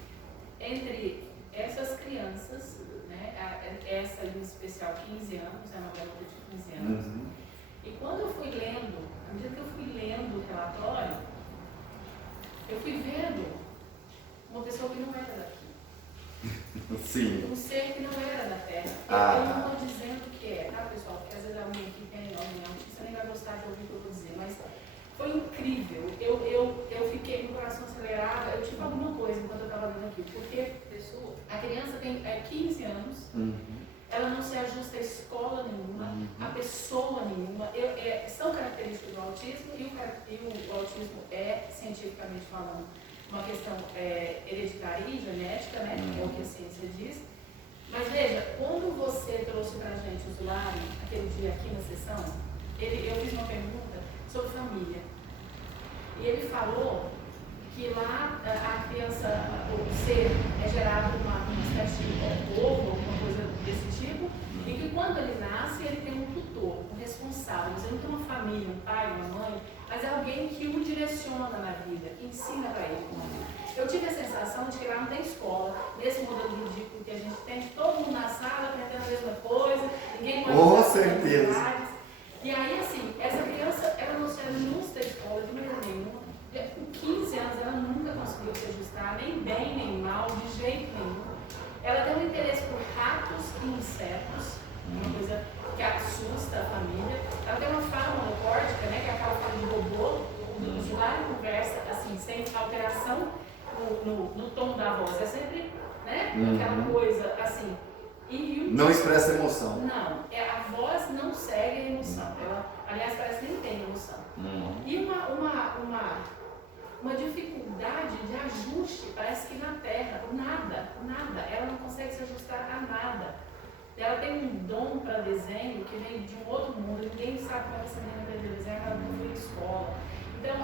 entre essas crianças, né, essa em especial 15 anos, é uma garota de 15 anos. E quando eu fui lendo, à medida que eu fui lendo o relatório, eu fui vendo uma pessoa que não era daqui. Sim. Um ser que não era da Terra. Eu não estou dizendo que tá, pessoal? Porque às vezes alguém aqui tem, alguém autista, nem ajusta a escola nenhuma, a pessoa nenhuma. São características do autismo e o autismo é, cientificamente falando, uma questão hereditária e genética, né? É o que a ciência diz. Mas veja, quando você trouxe para a gente o Zulari, aquele dia aqui na sessão, eu fiz uma pergunta sobre família. E ele falou que lá a criança, o ser, é gerado uma espécie de ovo, alguma coisa desse tipo, e que quando ele nasce, ele tem um tutor, um responsável. Ele não tem uma família, um pai, uma mãe, mas é alguém que o direciona na vida, que ensina para ele. Eu tive a sensação de que lá não tem escola, nesse modelo ridículo que a gente tem, todo mundo na sala aprendendo a mesma coisa, ninguém pode Com fazer certeza. atividades. E aí, assim, essa criança, ela não saiu nunca da escola de maneira nenhuma. Com 15 anos, ela nunca conseguiu se ajustar, nem bem, nem mal, de jeito nenhum. Ela tem um interesse por ratos e insetos, uma coisa que assusta a família. Ela tem uma fala monocórdica, né, que é aquela fala de robô. O Zulari conversa, assim, sem alteração no tom da voz. É sempre, né, aquela coisa, assim. Não expressa emoção. Não, a voz não segue a emoção. Ela, aliás, parece que nem tem emoção. E uma dificuldade de ajuste, parece que na Terra, nada, ela não consegue se ajustar a nada. Ela tem um dom para desenho que vem de um outro mundo, ninguém sabe como essa menina aprendeu a desenhar, ela não foi em escola. Então,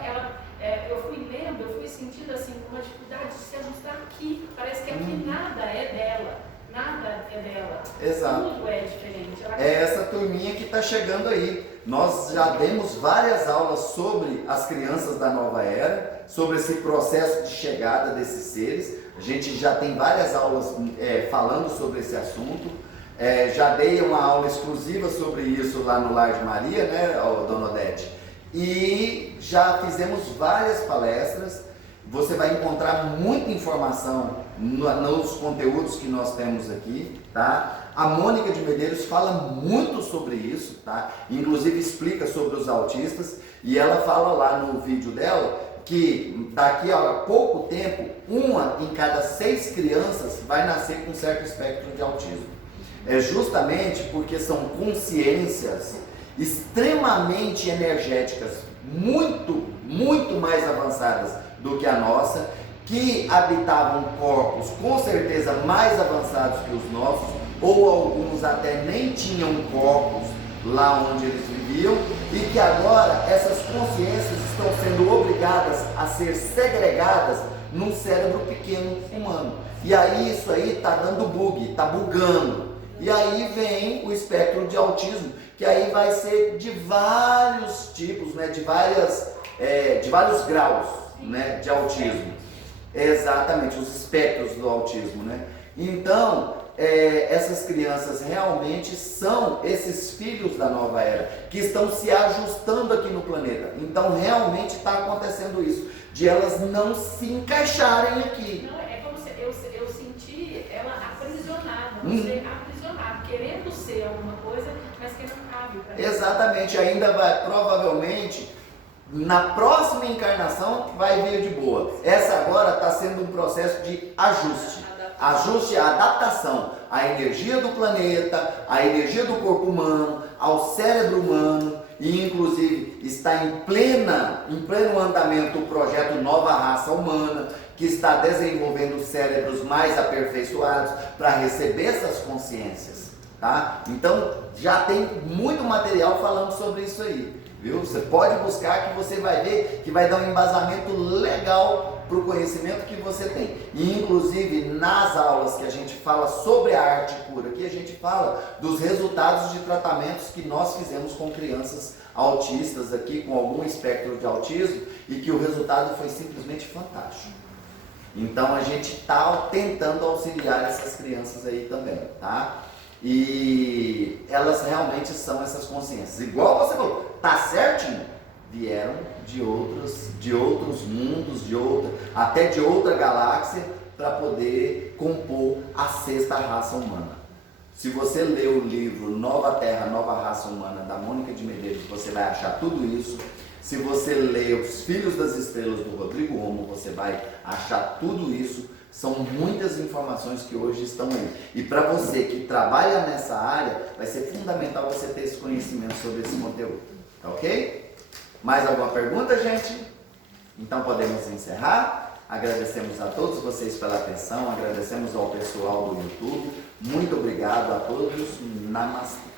eu fui lendo, eu fui sentindo assim, uma dificuldade de se ajustar aqui, parece que aqui nada é dela. Nada é dela. Exato. Tudo é diferente. É essa turminha que está chegando aí. Nós já demos várias aulas sobre as crianças da nova era, sobre esse processo de chegada desses seres. A gente já tem várias aulas falando sobre esse assunto. Já dei uma aula exclusiva sobre isso lá no Lar de Maria, né, Dona Odete? E já fizemos várias palestras. Você vai encontrar muita informação nos conteúdos que nós temos aqui, tá? A Mônica de Medeiros fala muito sobre isso, tá? Inclusive explica sobre os autistas, e ela fala lá no vídeo dela que daqui a pouco tempo, 1 em cada 6 crianças vai nascer com certo espectro de autismo. É justamente porque são consciências extremamente energéticas, muito mais avançadas do que a nossa, que habitavam corpos com certeza mais avançados que os nossos, ou alguns até nem tinham corpos lá onde eles viviam, e que agora essas consciências estão sendo obrigadas a ser segregadas num cérebro pequeno humano. E aí isso aí está dando bug, está bugando. E aí vem o espectro de autismo, que aí vai ser de vários tipos, né, de vários graus, né, de autismo. Exatamente, os espectros do autismo, né? Então, essas crianças realmente são esses filhos da nova era, que estão se ajustando aqui no planeta. Então, realmente está acontecendo isso, de elas não se encaixarem aqui. Não, é como se eu senti ela aprisionada, você aprisionado, querendo ser alguma coisa, mas que não cabe para ela. Exatamente, ainda vai, provavelmente, na próxima encarnação vai vir de boa. Essa agora está sendo um processo de ajuste. Ajuste, adaptação à energia do planeta, à energia do corpo humano, ao cérebro humano, e inclusive está em pleno andamento o projeto Nova Raça Humana, que está desenvolvendo cérebros mais aperfeiçoados para receber essas consciências, tá? Então já tem muito material falando sobre isso aí. Viu? Você pode buscar que você vai ver que vai dar um embasamento legal para o conhecimento que você tem. E inclusive nas aulas que a gente fala sobre a arte cura, que a gente fala dos resultados de tratamentos que nós fizemos com crianças autistas aqui, com algum espectro de autismo, e que o resultado foi simplesmente fantástico. Então a gente está tentando auxiliar essas crianças aí também, tá? E elas realmente são essas consciências. Igual você falou, tá certinho? Vieram de outros mundos, até de outra galáxia, para poder compor a 6ª raça humana. Se você ler o livro Nova Terra, Nova Raça Humana, da Mônica de Medeiros, você vai achar tudo isso. Se você ler Os Filhos das Estrelas, do Rodrigo Romo, você vai achar tudo isso. São muitas informações que hoje estão aí. E para você que trabalha nessa área, vai ser fundamental você ter esse conhecimento sobre esse conteúdo. Tá ok? Mais alguma pergunta, gente? Então podemos encerrar. Agradecemos a todos vocês pela atenção, agradecemos ao pessoal do YouTube. Muito obrigado a todos. Namastê.